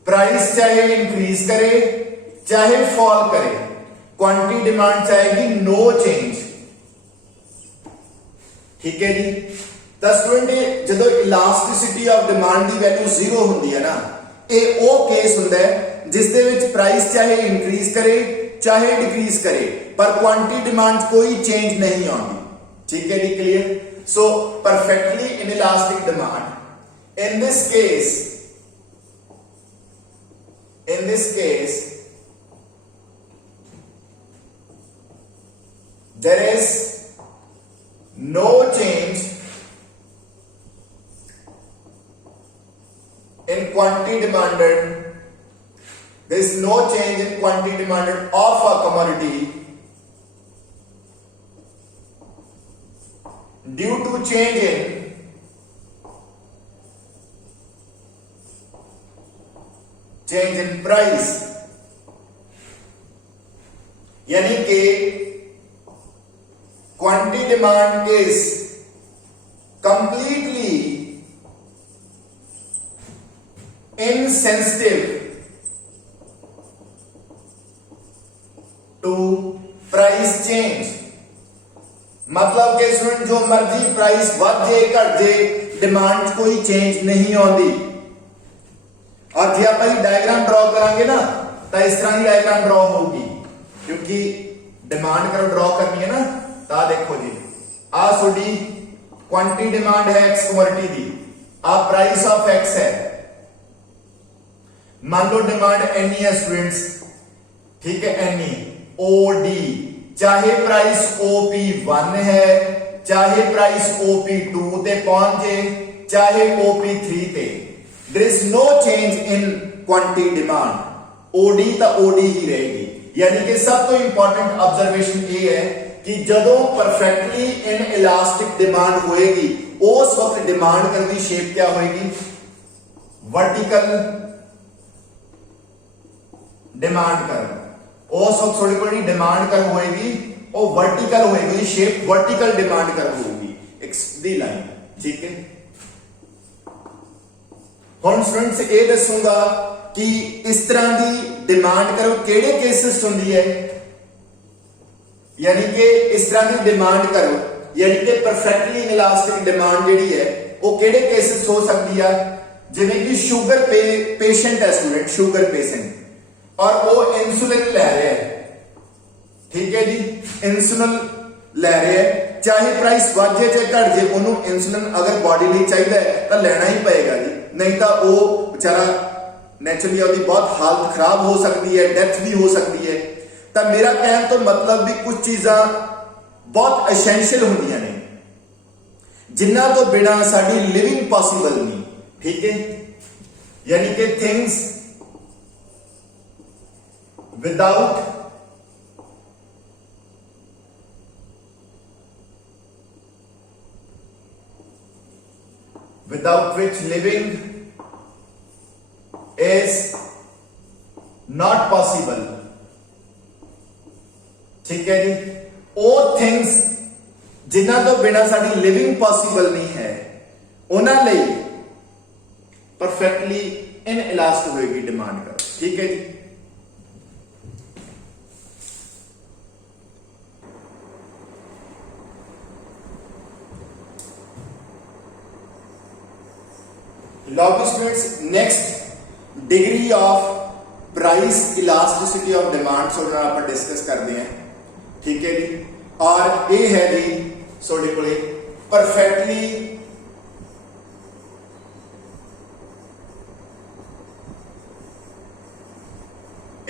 प्राइस चाहे इंक्रीज करे चाहे फॉल करे, क्वांटिटी डिमांड चाहेगी नो चेंज। ठीक है जी, तो स्टूडेंट जदों इलास्टिसिटी ऑफ डिमांड की वैल्यू 0 होंदी है ना, ये वो केस होंदा है जिस दे विच प्राइस चाहे इंक्रीज करे चाहे डिक्रीज करे पर क्वांटिटी डिमांड कोई चेंज नहीं आती। ठीक है जी, clear. So perfectly inelastic demand in this case there is no change in quantity demanded, there is no change in quantity demanded of a commodity due to change in price। यानी कि quantity demand is completely insensitive to price change. मतलब कि student जो मर्जी price बढ़ जाए घट जाए डिमांड कोई चेंज नहीं आती। और जे आप डायग्राम ड्रॉ करांगे ना तो इस तरह की डायग्राम ड्रॉ होगी, क्योंकि डिमांड करो ड्रॉ करनी है ना। तो देखो जी, आ थोड़ी क्वांटिटी डिमांड है एक्स कमोडिटी की, आ प्राइस ऑफ एक्स है। मान लो डिमांड एनी है स्टूडेंट्स, ठीक है, एनी ओ डी, चाहे प्राइस ओपी 1 है चाहे प्राइस ओपी 2 ते पहुंचे चाहे ओपी 3 ते, there is no change in quantity demand। ओडी तो ओडी ही रहेगी। यानी कि सब तो इंपॉर्टेंट ऑब्जर्वेशन ये है कि जदों परफेक्टली इन इलास्टिक डिमांड होएगी उस वक्त डिमांड करने की शेप क्या होएगी, वर्टिकल डिमांड कर। उस वक्त थोड़ी बड़ी डिमांड कर होएगी और वर्टिकल होएगी, शेप वर्टिकल डिमांड कर होगी, एक सीधी लाइन। ठीक है, ਹੁਣ स्टूडेंट्स ਇਹ ਦੱਸੂਗਾ कि इस तरह की डिमांड करो केड़े केसेस होंदी है, यानी कि इस तरह की डिमांड करो यानी कि परफेक्टली इलास्टिक डिमांड जिहड़ी है वो केड़े केसेस हो सकती है, जिवें कि शुगर पेशेंट है स्टूडेंट, शुगर पेशेंट और वो इंसुलिन लै रहा है। ठीक है जी, इंसुलिन लै रहा है, चाहे प्राइस बढ़ जाए चाहे घट जाए, उन्होंने इंसुलिन अगर बॉडी लिए चाहिए तो लेना ही पएगा जी, नहीं तो वो बेचारा नैचुरली उसकी बहुत हालत खराब हो सकती है, डेथ भी हो सकती है। तो मेरा कहने तो मतलब भी कुछ चीज़ां बहुत एसेंशियल होंदियां ने जिन्हां तो बिना साडी लिविंग पॉसिबल नहीं। ठीक है, यानी कि things without which living is not possible। ठीक है जी, वो थिंग्स जिन्हां तो बिना साडी लिविंग पॉसिबल नहीं है उन्हां लई परफेक्टली इन इलास्टिक होएगी डिमांड कर। ठीक है जी, लॉ students next degree of price elasticity of demand सोडे नाल आपां डिस्कस करते हैं। ठीक है जी, और ये है जी सोडे कोले परफेक्टली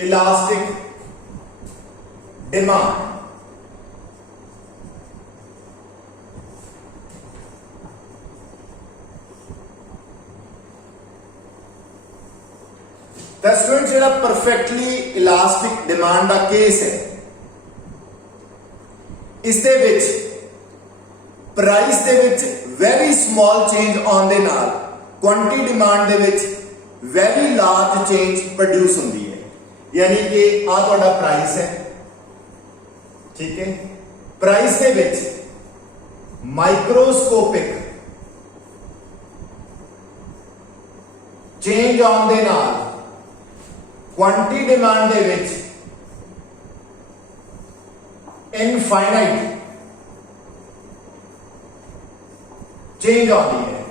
इलास्टिक डिमांड। स्टूडेंट जो परफेक्टली इलास्टिक डिमांड का केस है, इस दे विच प्राइस दे विच वेरी स्मॉल चेंज आउण दे नाल क्वांटिटी डिमांड दे विच वेरी लार्ज चेंज प्रोड्यूस होंदी है। यानी कि आ तुहाडा प्राइस है, ठीक है, प्राइस दे विच माइक्रोस्कोपिक चेंज आउण दे नाल क्वांटिटी डिमांड दे विच इनफाइनाइट चेंज आती है।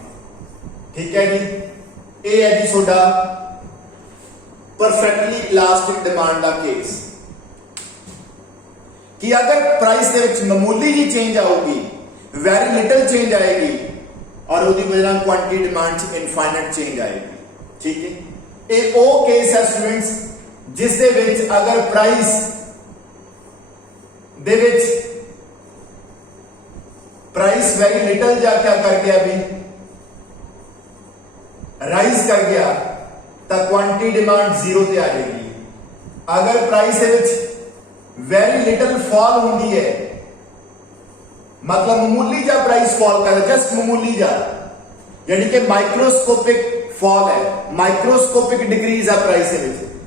ठीक है जी, ये है जी सोडा परफेक्टली इलास्टिक डिमांड का केस कि अगर प्राइस दे विच मामूली जी चेंज आऊगी, वेरी लिटिल चेंज आएगी और उसकी वजह क्वांटिटी डिमांड च इनफाइनाइट चेंज आएगी। ठीक है, ये वो केस है स्टूडेंट्स जिस दे विच अगर प्राइस दे विच प्राइस वेरी लिटिल जा क्या कर गया भी राइज कर गया तो क्वांटिटी डिमांड जीरो ते आ जाएगी। अगर प्राइस दे विच वेरी लिटिल फॉल होती है, मतलब मामूली जा प्राइस फॉल कर, जस्ट मामूली जा, यानी कि माइक्रोस्कोपिक फॉल है, माइक्रोस्कोपिक डिक्रीज है प्राइस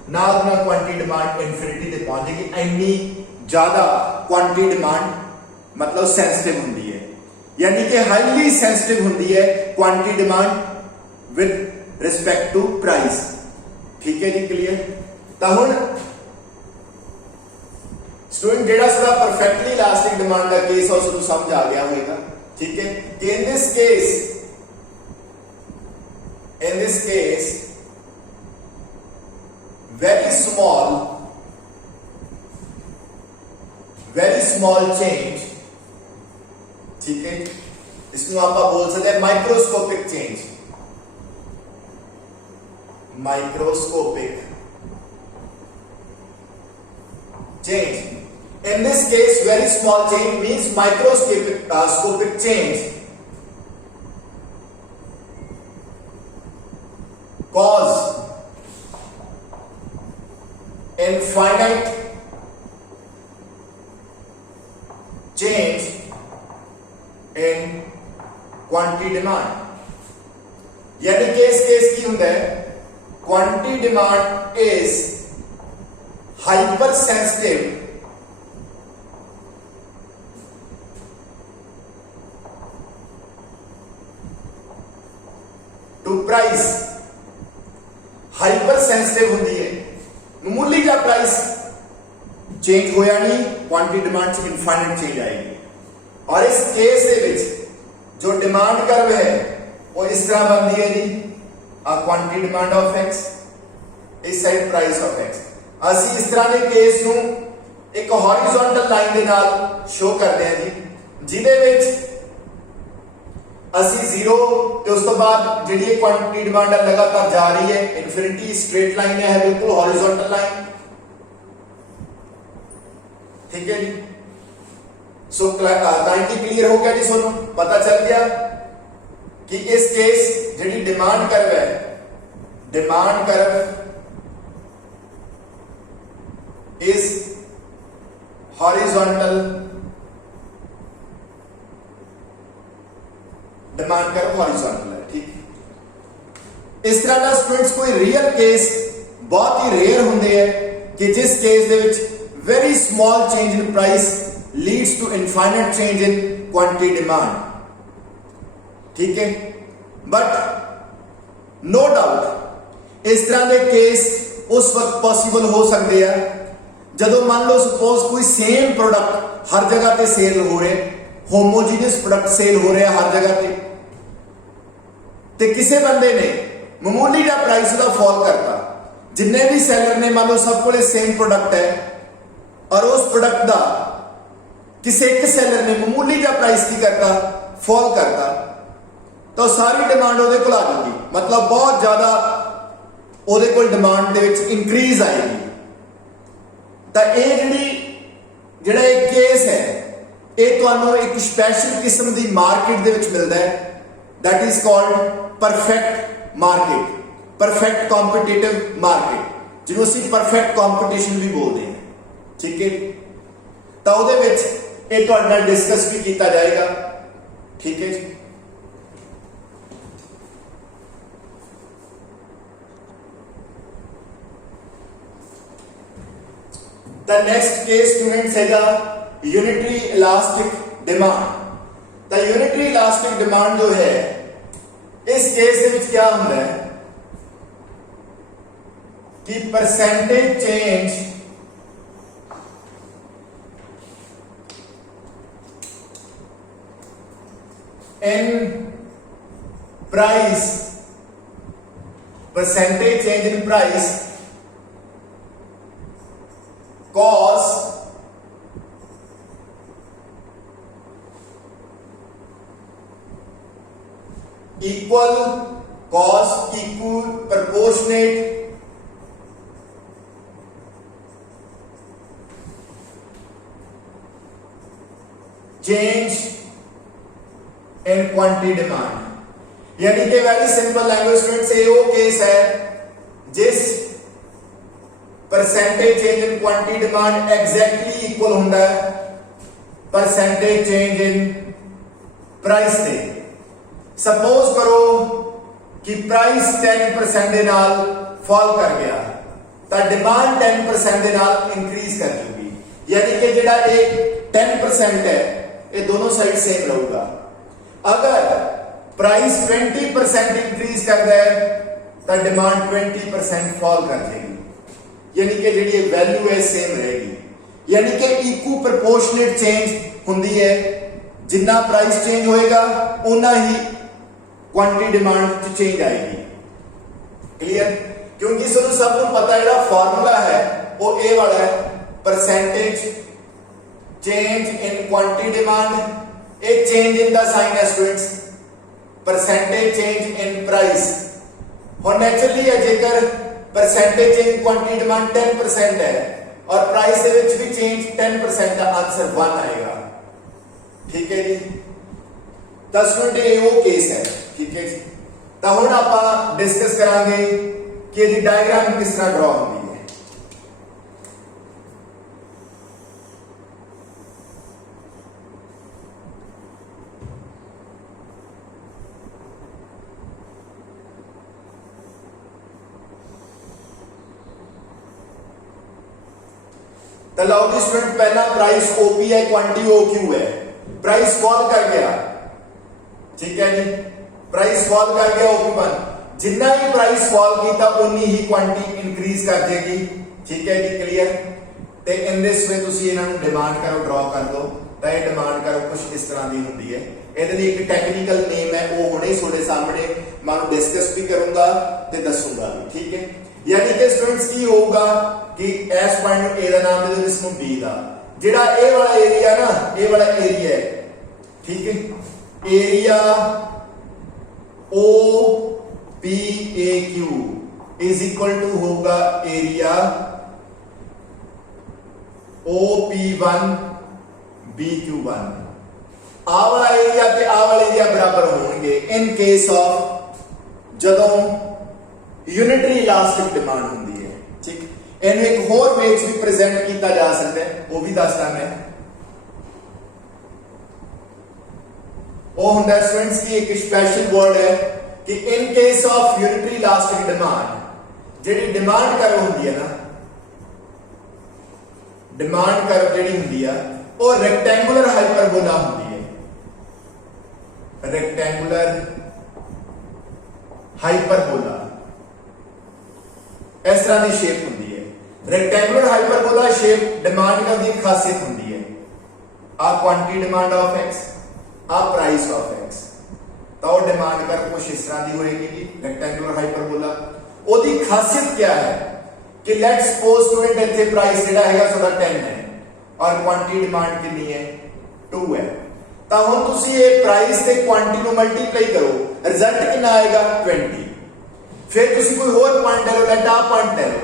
ना क्वांटिटी डिमांड इन्फिनिटी ते पहुंच जाएगी। इन्नी ज्यादा क्वांटिटी डिमांड मतलब सेंसिटिव होती है, यानी कि हाईली सेंसिटिव होती है quantity demand with respect to price. ठीक है जी, क्लियर। तो हुण स्टूडेंट जेड़ा सदा परफेक्टली इलास्टिक डिमांड का केस है उसको समझ आ गया होगा। ठीक है, कि in this case very small change, ठीक है, इसमें आप बोल सकते हैं microscopic change, microscopic change. In this case, very small change means microscopic change cause infinite in quantity demand. यानी कि इस केस की होंगे quantity demand is hyper sensitive to price. Hyper sensitive होंगी है, मामूली जा प्राइस चेंज होया नहीं, क्वांटिटी डिमांड च इनफाइनाइट चेंज आएगी। और इस केस दे विच जो डिमांड कर्व है वो इस तरह बनती है जी, क्वांटिटी डिमांड ऑफ एक्स, इस साइड प्राइस ऑफ एक्स। ਅਸੀਂ इस तरह के केस ਨੂੰ एक हॉरिजॉन्टल लाइन ਦੇ ਨਾਲ शो करते हैं जी, ਜਿਹਦੇ ਵਿੱਚ ਅਸੀਂ 0 ਤੇ ਉਸ ਤੋਂ ਬਾਅਦ ਜਿਹੜੀ ਇਹ ਕੁਆਂਟੀਟੀ ਡਿਮਾਂਡ ਲਗਾਤਾਰ ਜਾ ਰਹੀ ਹੈ, ਇਨਫਿਨਿਟੀ स्ट्रेट लाइन है बिल्कुल हॉरिजॉन्टल लाइन। ठीक है जी। सो क्लैरिटी क्लियर हो गया जी, सोनू पता चल गया कि इस केस जी डिमांड कर्व है, demand curve is horizontal, demand curve horizontal है। ठीक है। इस तरह का स्टूडेंट्स कोई रियल केस बहुत ही रेयर होंगे है कि जिस केस दे विच very small change in price leads to infinite change in quantity demand. ठीक है। बट नो डाउट इस तरह के केस उस वक्त पॉसिबल हो सकते हैं जदों मान लो सपोज कोई सेम प्रोडक्ट हर जगह पे सेल हो रहे, होमोजीनियस प्रोडक्ट सेल हो रहे हर जगह पे, ते किसी बंदे ने मामूली जा प्राइस का फॉल करता, जिन्ने भी सेलर ने मान लो सब को सेम प्रोडक्ट है और उस प्रोडक्ट का किसी एक सेलर ने मामूली जा प्राइस की करता, फॉल करता, तो सारी डिमांड ਉਹਦੇ ਕੋਲ आ जाएगी, मतलब बहुत ज्यादा ਉਹਦੇ ਕੋਲ डिमांड ਦੇ ਵਿੱਚ इंक्रीज आएगी। तो ये ਜਿਹੜਾ एक केस है ये ਤੁਹਾਨੂੰ एक स्पेशल किस्म की मार्केट ਦੇ ਵਿੱਚ मिलता है, that is called perfect market, perfect competitive market, ਜਿਹਨੂੰ ਅਸੀਂ परफेक्ट कॉम्पिटिशन भी बोलते हैं। ठीक है। तो ਉਹਦੇ ਵਿੱਚ ਇਹ ਤੁਹਾਡੇ ਨਾਲ डिस्कस भी किया जाएगा। ठीक है जी। The next case students है यूनिटरी इलास्टिक डिमांड। तो यूनिटरी इलास्टिक डिमांड जो है इस केस में क्या होता है कि percentage change in price, percentage change in price cos equal proportionate change in quantity demand। यानी कि वेरी सिंपल लैंग्वेज स्टूडेंट से वो केस है जिस percentage change in quantity demand exactly equal होता है परसेंटेज चेंज इन प्राइस से। Suppose करो कि प्राइस 10% ਦੇ ਨਾਲ फॉल कर गया तो डिमांड 10% ਦੇ ਨਾਲ इंक्रीज कर जाएगी। यानी कि ਜਿਹੜਾ ਇਹ 10% है ये दोनों साइड सेम रहूगा। अगर प्राइस 20% इंक्रीज करता है तो डिमांड 20% फॉल कर जाएगी, यानी कि जी वैल्यू है सेम रहेगी। यानी कि इक्वल प्रोपोर्शनेट चेंज होंगी है, जिन्ना प्राइस चेंज होएगा उतना ही क्वांटिटी डिमांड चेंज आएगी। क्लियर? क्योंकि सबको पता है फॉर्मूला है वो ए वाला है, percentage change in quantity demand, ए चेंज इन द साइन है students, percentage change in price. और नेचुरली है जेकर परसेंटेज चेंज क्वांटिटी डिमांड 10% है और प्राइस भी चेंज 10% का आंसर 1 आएगा। ठीक है जी। 10 मिनट ये वो केस है। ठीक है जी। तो हम आप डिस्कस करांगे कि ये डायग्राम किस तरह ड्रॉ होगी है। तो लो जी स्टूडेंट पहला प्राइस ओपी है, क्वांटिटी ओक्यू है, प्राइस फॉल कर गया, ठीक है जी, प्राइस फॉल कर गया ओपी1, जितना भी प्राइस फॉल किया उन्नी ही क्वांटिटी इंक्रीज कर देगी, ठीक है जी, क्लियर। तो इन दिस वे तुसी इन्हां नूं डिमांड करो, ड्रॉ कर दो, तो ये डिमांड करो कुछ इस तरह की होंगी है। ये एक टैक्नीकल नेम है, वो हुणे ही थोड़े सामने मैं डिस्कस भी करूंगा तो दसूंगा भी, ठीक है। यानी कि स्टूडेंट्स की होगा कि एस पॉइंट ए का नाम दे दो, इसमें बी का जिहड़ा ए वाला एरिया ना, ए वाला एरिया है, ठीक है, area O P A Q is equal to होगा एरिया OP1 BQ1। आ वाला एरिया ते आ वाला एरिया बराबर होंगे इन केस ऑफ जदों यूनिटरी इलास्टिक डिमांड होंगी है, ठीक। इन्हें एक होर वे भी प्रेजेंट किया जा सकता है, वो भी दसदा मैं। वो हुंदा स्टूडेंट्स की एक स्पेशल वर्ड है कि इन case of unitary elastic demand, JD demand curve होंगी है ना, डिमांड कर्व जेडी होंगी है वो रेक्टेंगुलर हाइपरबोला होंगी है, रेक्टेंगुलर हाइपरबोला इस तरह की शेप होंगी है। Rectangular hyperbola shape demand curve की खासियत होंगी है, आ क्वांटिटी डिमांड ऑफ एक्स, आ प्राइस ऑफ एक्स, तो डिमांड कर्व कुछ इस तरह की होगी रेक्टेंगुलर हाइपरबोला। ओदी खासियत क्या है कि लेट्स सपोज स्टूडेंट इथे प्राइस जेड़ा हैगा थोड़ा 10 है और क्वांटिटी डिमांड कितनी है 2 है, तो हुण तुसी ये प्राइस ते क्वांटिटी को मल्टीप्लाई करो, रिजल्ट कितना आएगा 20। फिर तुसी कोई और पॉइंट ले लो, लेट आ पॉइंट ले लो,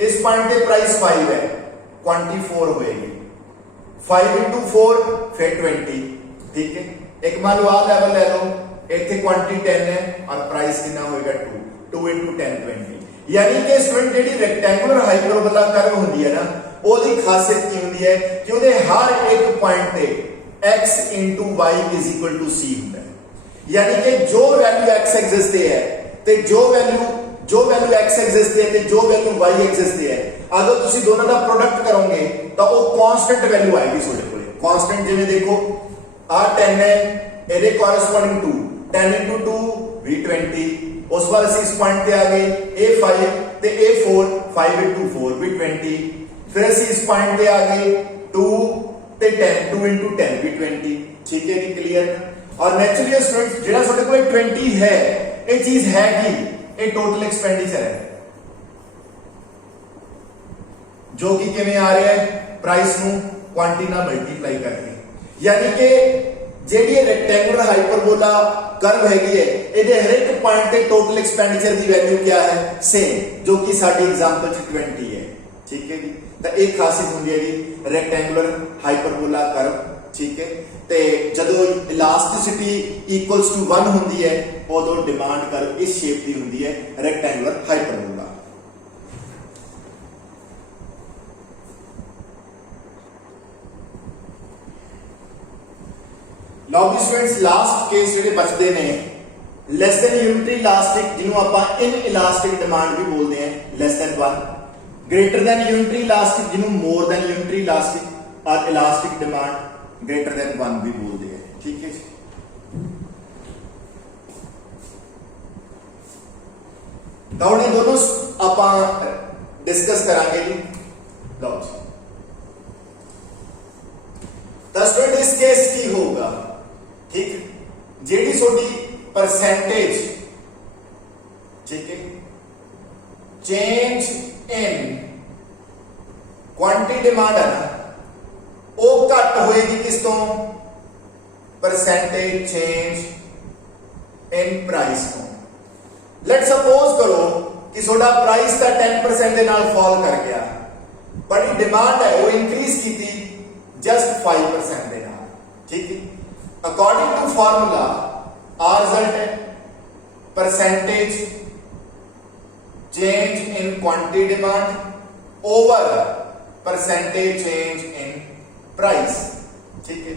इस पॉइंट पे प्राइस 5 है, क्वांटिटी 4 होएगी, 5 into 4 फिर 20, ठीक है। एक मान लो आ लेवल ले लो, इथे क्वांटिटी 10 है और प्राइस कितना होएगा 2 into 10 20। यानी कि student JD rectangular hyperbola curve होंदी है ना, ओदी खासियत की होंदी है कि ओदे हर एक पॉइंट पे x into y is equal to c होता है। यानी कि जो वैल्यू x एग्जिस्ट है ते जो वैल्यू x एग्जिस्ट है ते जो वैल्यू y एग्जिस्ट है, अगर तुसी दोनों का प्रोडक्ट करोगे तो वो कांस्टेंट वैल्यू आएगी ਤੁਹਾਡੇ ਕੋਲੇ। कांस्टेंट जिवें देखो आ 10 है, ਇਹਦੇ corresponding to 10 into 2 भी 20, उस बार इस पॉइंट पे आ गए A5 ते A4 5 into 4 भी 20, फिर इस पॉइंट पे आ गए 2 ते 10 2 into 10 भी 20, ठीक है कि क्लियर। और नेचुरली स्टूडेंट्स जेड़ा ਤੁਹਾਡੇ ਕੋਲ 20 है, ये चीज है कि ये टोटल एक्सपेंडिचर है जो कि किवें आ रहा है प्राइस नु क्वांटिटी नाल मल्टीप्लाई करके। यानी कि जेडी रेक्टेंगुलर हाइपरबोला कर्व हैगी है, ਇਹਦੇ हर एक पॉइंट पे टोटल एक्सपेंडिचर की वैल्यू क्या है सेम, जो कि साडी एग्जांपल च 20 है, ठीक है जी। तो एक खासियत होंदी है जी रेक्टेंगुलर हाइपरबोला कर्व, ठीक है। ते जदों इलास्टिसिटी इक्वल्स टू 1 होंदी है उदों डिमांड कर्व इस शेप दी होंदी है rectangular hyperbola. Now students last case जेडे बचते ने लेस देन यूनिटरी इलास्टिक, जिन्हों आप इन इलास्टिक डिमांड भी बोलते हैं, less than 1, greater than unitary elastic जिन्हों मोर देन यूनिटरी इलास्टिक, और इलास्टिक डिमांड ग्रेटर देन 1 भी बोलते हैं, ठीक है। तो ये दोनों आप डिस्कस करांगे जी। लो तो स्टूडेंट इस केस की होगा, ठीक, जेडी छोटी परसेंटेज, ठीक है, चेंज इन क्वांटिटी डिमांड है ना, वो घट होएगी किस तो परसेंटेज चेंज इन प्राइस को। लेट सपोज करो कि थोड़ा प्राइस का 10% के नाल फॉल कर गया, बड़ी डिमांड है वो इंक्रीज की थी जस्ट 5% के नाल, ठीक है। अकॉर्डिंग टू फॉर्मूला आ रिजल्ट है percentage change in quantity demand over percentage change in price, ठीक है।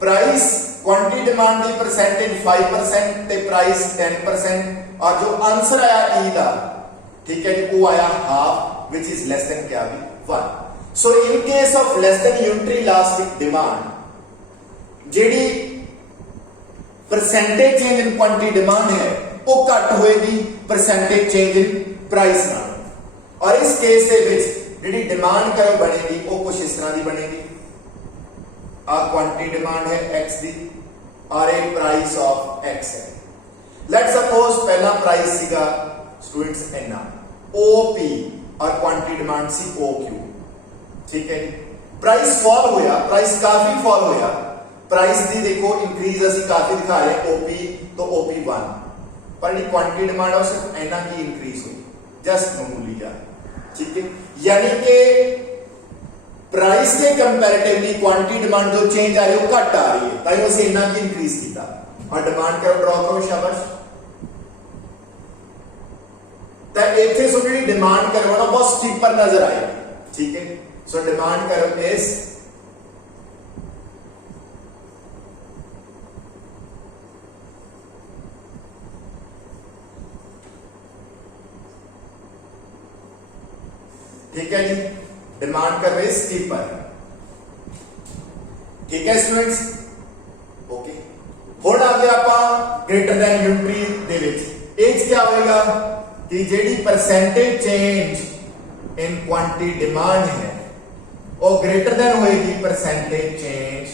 प्राइस क्वांटिटी डिमांड की परसेंटेज 5% ते प्राइस 10%, और जो आंसर आया ई का, ठीक है जी, वो आया half, which is less than क्या भी 1। So in case of less than unitary elastic demand जेडी percentage change in quantity demand है वो घट होएगी परसेंटेज चेंज इन प्राइस नाल। और इस केस दे विच जेडी डिमांड कर्व बनेगी वो कुछ इस तरह की बनेगी। आ क्वांटिटी डिमांड है x दी और एक प्राइस ऑफ x है। लेट्स सपोज पहला प्राइस सीगा स्टूडेंट्स इतना OP और क्वांटिटी डिमांड सी OQ, ठीक है। प्राइस फॉल होया, प्राइस काफी फॉल होया, प्राइस दी देखो इंक्रीज असि काफी दिखा रहे हैं OP तो OP1, पर ये क्वांटिटी डिमांड है सिर्फ इतना की इंक्रीज हुई, जस्ट मामूली जा, ठीक है। यानी कि प्राइस के कंपैरेटिवली क्वांटिटी डिमांड जो चेंज आ रही है वो घट आ रही है, ताकि उसे इतना की इंक्रीज किया और डिमांड कर्व ड्रॉ करो शाबाश। तो इथे सो जी डिमांड कर्व ना बहुत स्टीपर नजर आएगी, ठीक है। सो डिमांड कर्व इज ठीक है जी, डिमांड कर्व इज स्टीपर, ठीक है स्टूडेंट्स, ओके। हुण आ गया आप ग्रेटर दैन यूनिटरी दे विच एज क्या होएगा कि JD percentage change in quantity demand है वो ग्रेटर देन होएगी परसेंटेज चेंज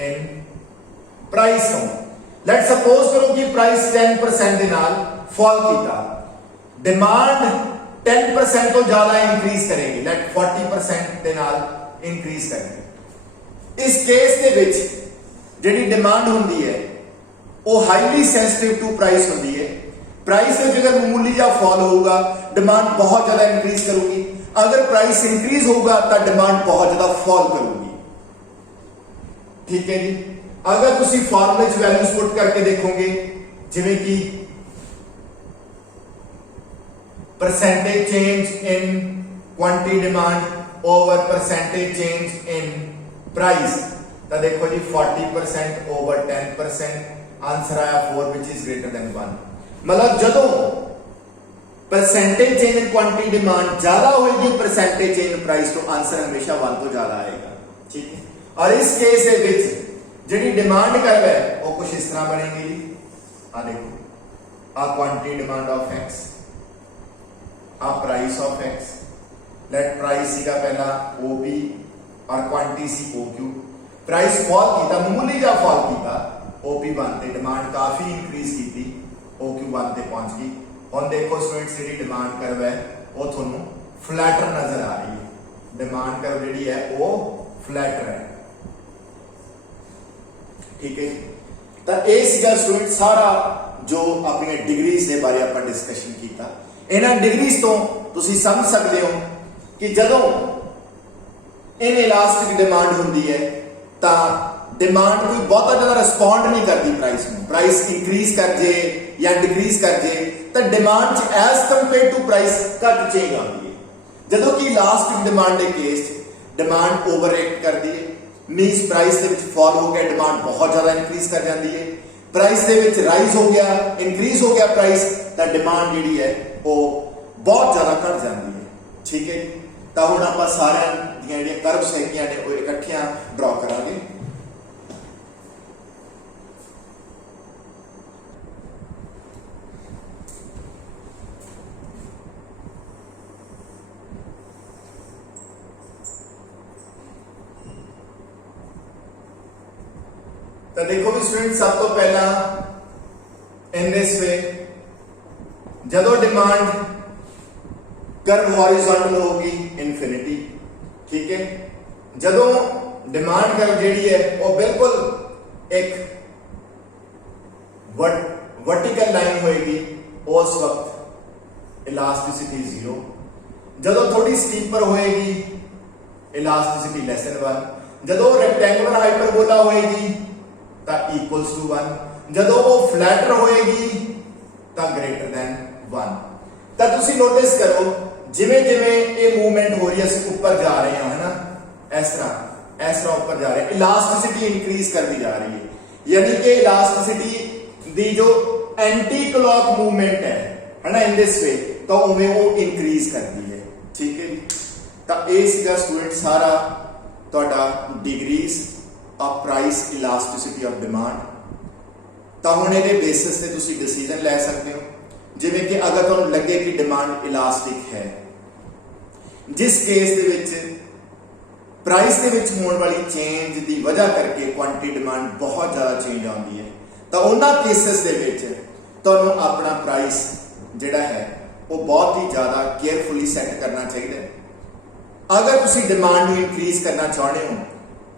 इन प्राइस हो। लेट्स सपोज करो कि प्राइस 10% दे नाल फॉल कीता, डिमांड 10% तो ज्यादा इंक्रीज करेगी, लेट 40% दे नाल इंक्रीज करेगी। इस केस दे विच जेडी डिमांड हुंदी है वो हाईली सेंसिटिव टू प्राइस हुंदी है। प्राइस में अगर मामूली जा फॉल होगा डिमांड बहुत ज्यादा इंक्रीज करूंगी, अगर प्राइस इंक्रीज होगा तो डिमांड बहुत ज्यादा फॉल करूंगी, ठीक है जी। अगर तुसी फार्मूले च वैल्यूज पुट करके देखोगे जिवें कि percentage change in quantity demand over percentage change in price, तो देखो जी 40% ओवर 10%, आंसर आया 4 विच इज ग्रेटर देन 1। मतलब जदों percentage change in quantity demand ज्यादा होगी परसेंटेज चेंज इन प्राइस तो आंसर हमेशा 1 तो ज्यादा आएगा, ठीक है। और इस केस दे विच जेडी डिमांड कर्व है वो कुछ इस तरह बनेगी जी, आ देखो आ क्वांटिटी डिमांड ऑफ x, आ price of x, let price सीगा पहला OP और क्वांटिटी सी OQ। प्राइस फॉल कीता, मामूली जा फॉल कीता OP1 ते, डिमांड काफी इंक्रीज की OQ1 ते पहुंच गई। हुण देखो स्टूडेंट्स जी डिमांड कर्व है वो थोनू फ्लैटर नजर आ रही है, डिमांड कर्व जी है वो फ्लैटर है, ठीक है। तो ये सीगा स्टूडेंट सारा जो अपनी डिग्रीज के बारे आप डिस्कशन किया। इन्हां डिग्रीज तो तुसी समझ सकते हो कि जदों इन इलास्टिक डिमांड हुंदी है तो डिमांड कोई बहुत ज्यादा रिस्पॉन्ड नहीं करती प्राइस में, प्राइस इंक्रीज कर जे या डिक्रीज कर जे तो demand as compare to price घट चेंज आती है। जदों कि इलास्टिक डिमांड के केस डिमांड ओवर एक्ट करती है, मींस प्राइस दे विच फॉल हो गया डिमांड बहुत ज्यादा इंक्रीज कर जाती है, प्राइस दे विच राइज हो गया इंक्रीज हो गया प्राइस तो डिमांड जिहड़ी है वो बहुत ज्यादा घट जाती है, ठीक है। तो हुण आपां सारियां ਦੀਆਂ ਜਿਹੜੀਆਂ ਕਰਵਸ ਹੈਗੀਆਂ ਨੇ ਉਹ ਇਕੱਠੀਆਂ ਡਰਾ ਕਰਾਂਗੇ। तो देखो भी स्टूडेंट सब तो पहला इन दिस वे जदों डिमांड कर्व हॉरिजॉन्टल होगी इनफिनिटी, ठीक है। जदों डिमांड कर्व जिहड़ी है वो बिल्कुल एक वर्टिकल लाइन होएगी उस वक्त इलास्टिसिटी 0, जदों थोड़ी स्टीपर होएगी इलास्टिसिटी लेस देन 1, जदों रेक्टेंगुलर हाइपरबोला होएगी तो इक्वल्स टू 1, जदों वो फ्लैटर होएगी तो ग्रेटर देन 1। तो तुसी नोटिस करो जिमें जिमें ये मूवमेंट हो रही है ਅਸੀਂ ऊपर जा रहे हैं, है ना, इस तरह ऊपर जा रहे हैं, इलास्टिसिटी इंक्रीज कर दी जा रही है, यानी कि इलास्टिसिटी दी जो एंटी क्लॉक मूवमेंट है ना इन दिस वे तो उन्हें वो इंक्रीज कर दी है, ठीक है। ਤਾਂ ਇਹ ਸੀਗਾ ਸਟੂਡੈਂਟ ਸਾਰਾ ਤੁਹਾਡਾ degrees of price ਇਲਾਸਟਿਸਿਟੀ of demand. ਤਾਂ ਹੁਣ ਇਹਦੇ ਬੇਸਿਸ ਤੇ ਤੁਸੀਂ ਡਿਸੀਜਨ ਲੈ ਸਕਦੇ ਹੋ। ਜਿਵੇਂ ਕਿ ਅਗਰ ਤੁਹਾਨੂੰ ਲੱਗੇ ਕਿ ਡਿਮਾਂਡ ਇਲਾਸਟਿਕ ਹੈ, ਜਿਸ ਕੇਸ ਦੇ ਵਿੱਚ ਪ੍ਰਾਈਸ ਦੇ ਵਿੱਚ ਹੋਣ ਵਾਲੀ ਚੇਂਜ ਦੀ ਵਜ੍ਹਾ ਕਰਕੇ ਕੁਆਂਟੀਟੀ ਡਿਮਾਂਡ ਬਹੁਤ ਜ਼ਿਆਦਾ ਚੇਂਜ ਆਉਂਦੀ ਹੈ, ਤਾਂ ਉਹਨਾਂ ਕੇਸਿਸ ਦੇ ਵਿੱਚ ਤੁਹਾਨੂੰ ਆਪਣਾ ਪ੍ਰਾਈਸ ਜਿਹੜਾ ਹੈ ਉਹ ਬਹੁਤ ਹੀ ਜ਼ਿਆਦਾ ਕੇਅਰਫੁਲੀ ਸੈੱਟ ਕਰਨਾ ਚਾਹੀਦਾ ਹੈ। ਅਗਰ ਤੁਸੀਂ ਡਿਮਾਂਡ ਨੂੰ ਇਨਕਰੀਜ਼ ਕਰਨਾ ਚਾਹੁੰਦੇ ਹੋ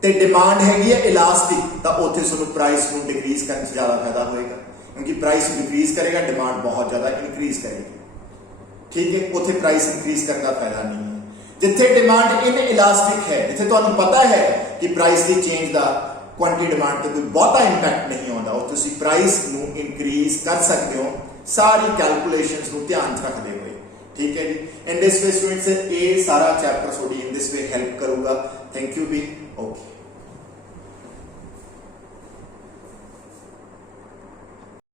ਤੇ ਡਿਮਾਂਡ ਹੈਗੀ ਹੈ ਇਲਾਸਟਿਕ, ਤਾਂ ਉੱਥੇ ਤੁਹਾਨੂੰ ਪ੍ਰਾਈਸ ਨੂੰ ਡਿਕਰੀਜ਼ ਕਰਨ 'ਚ ਜ਼ਿਆਦਾ ਫਾਇਦਾ ਹੋਏਗਾ, ਕਿਉਂਕਿ ਪ੍ਰਾਈਸ ਡਿਕਰੀਜ਼ ਕਰੇਗਾ, ਡਿਮਾਂਡ ਬਹੁਤ ਜ਼ਿਆਦਾ ਇਨਕਰੀਜ਼ ਕਰੇਗੀ। ਠੀਕ ਹੈ, ਉੱਥੇ ਪ੍ਰਾਈਸ ਇਨਕਰੀਜ਼ ਕਰਨ ਦਾ ਫਾਇਦਾ ਨਹੀਂ ਹੈ। ਜਿੱਥੇ ਡਿਮਾਂਡ ਇਨ ਇਲਾਸਟਿਕ ਹੈ, ਜਿੱਥੇ ਤੁਹਾਨੂੰ ਪਤਾ ਹੈ ਕਿ ਪ੍ਰਾਈਸ ਦੀ ਚੇਂਜ ਦਾ ਕੁਆਂਟੀਟੀ ਡਿਮਾਂਡ ਤੇ ਕੋਈ ਬਹੁਤਾ ਇੰਪੈਕਟ ਨਹੀਂ ਆਉਂਦਾ, ਉਹ ਤੁਸੀਂ ਪ੍ਰਾਈਸ ਨੂੰ ਇਨਕਰੀਜ਼ ਕਰ ਸਕਦੇ ਹੋ ਸਾਰੀ ਕੈਲਕੂਲੇਸ਼ਨਸ ਨੂੰ ਧਿਆਨ 'ਚ ਰੱਖਦੇ ਹੋਏ। ਠੀਕ ਹੈ ਜੀ। ਇਨ ਦਿਸ ਵੇ ਸਟੂਡੈਂਟਸ, ਇਹ ਸਾਰਾ ਚੈਪਟਰ ਤੁਹਾਡੀ ਇਨ ਦਿਸ ਵੇ ਹੈਲਪ ਕਰੂਗਾ। Thank you we.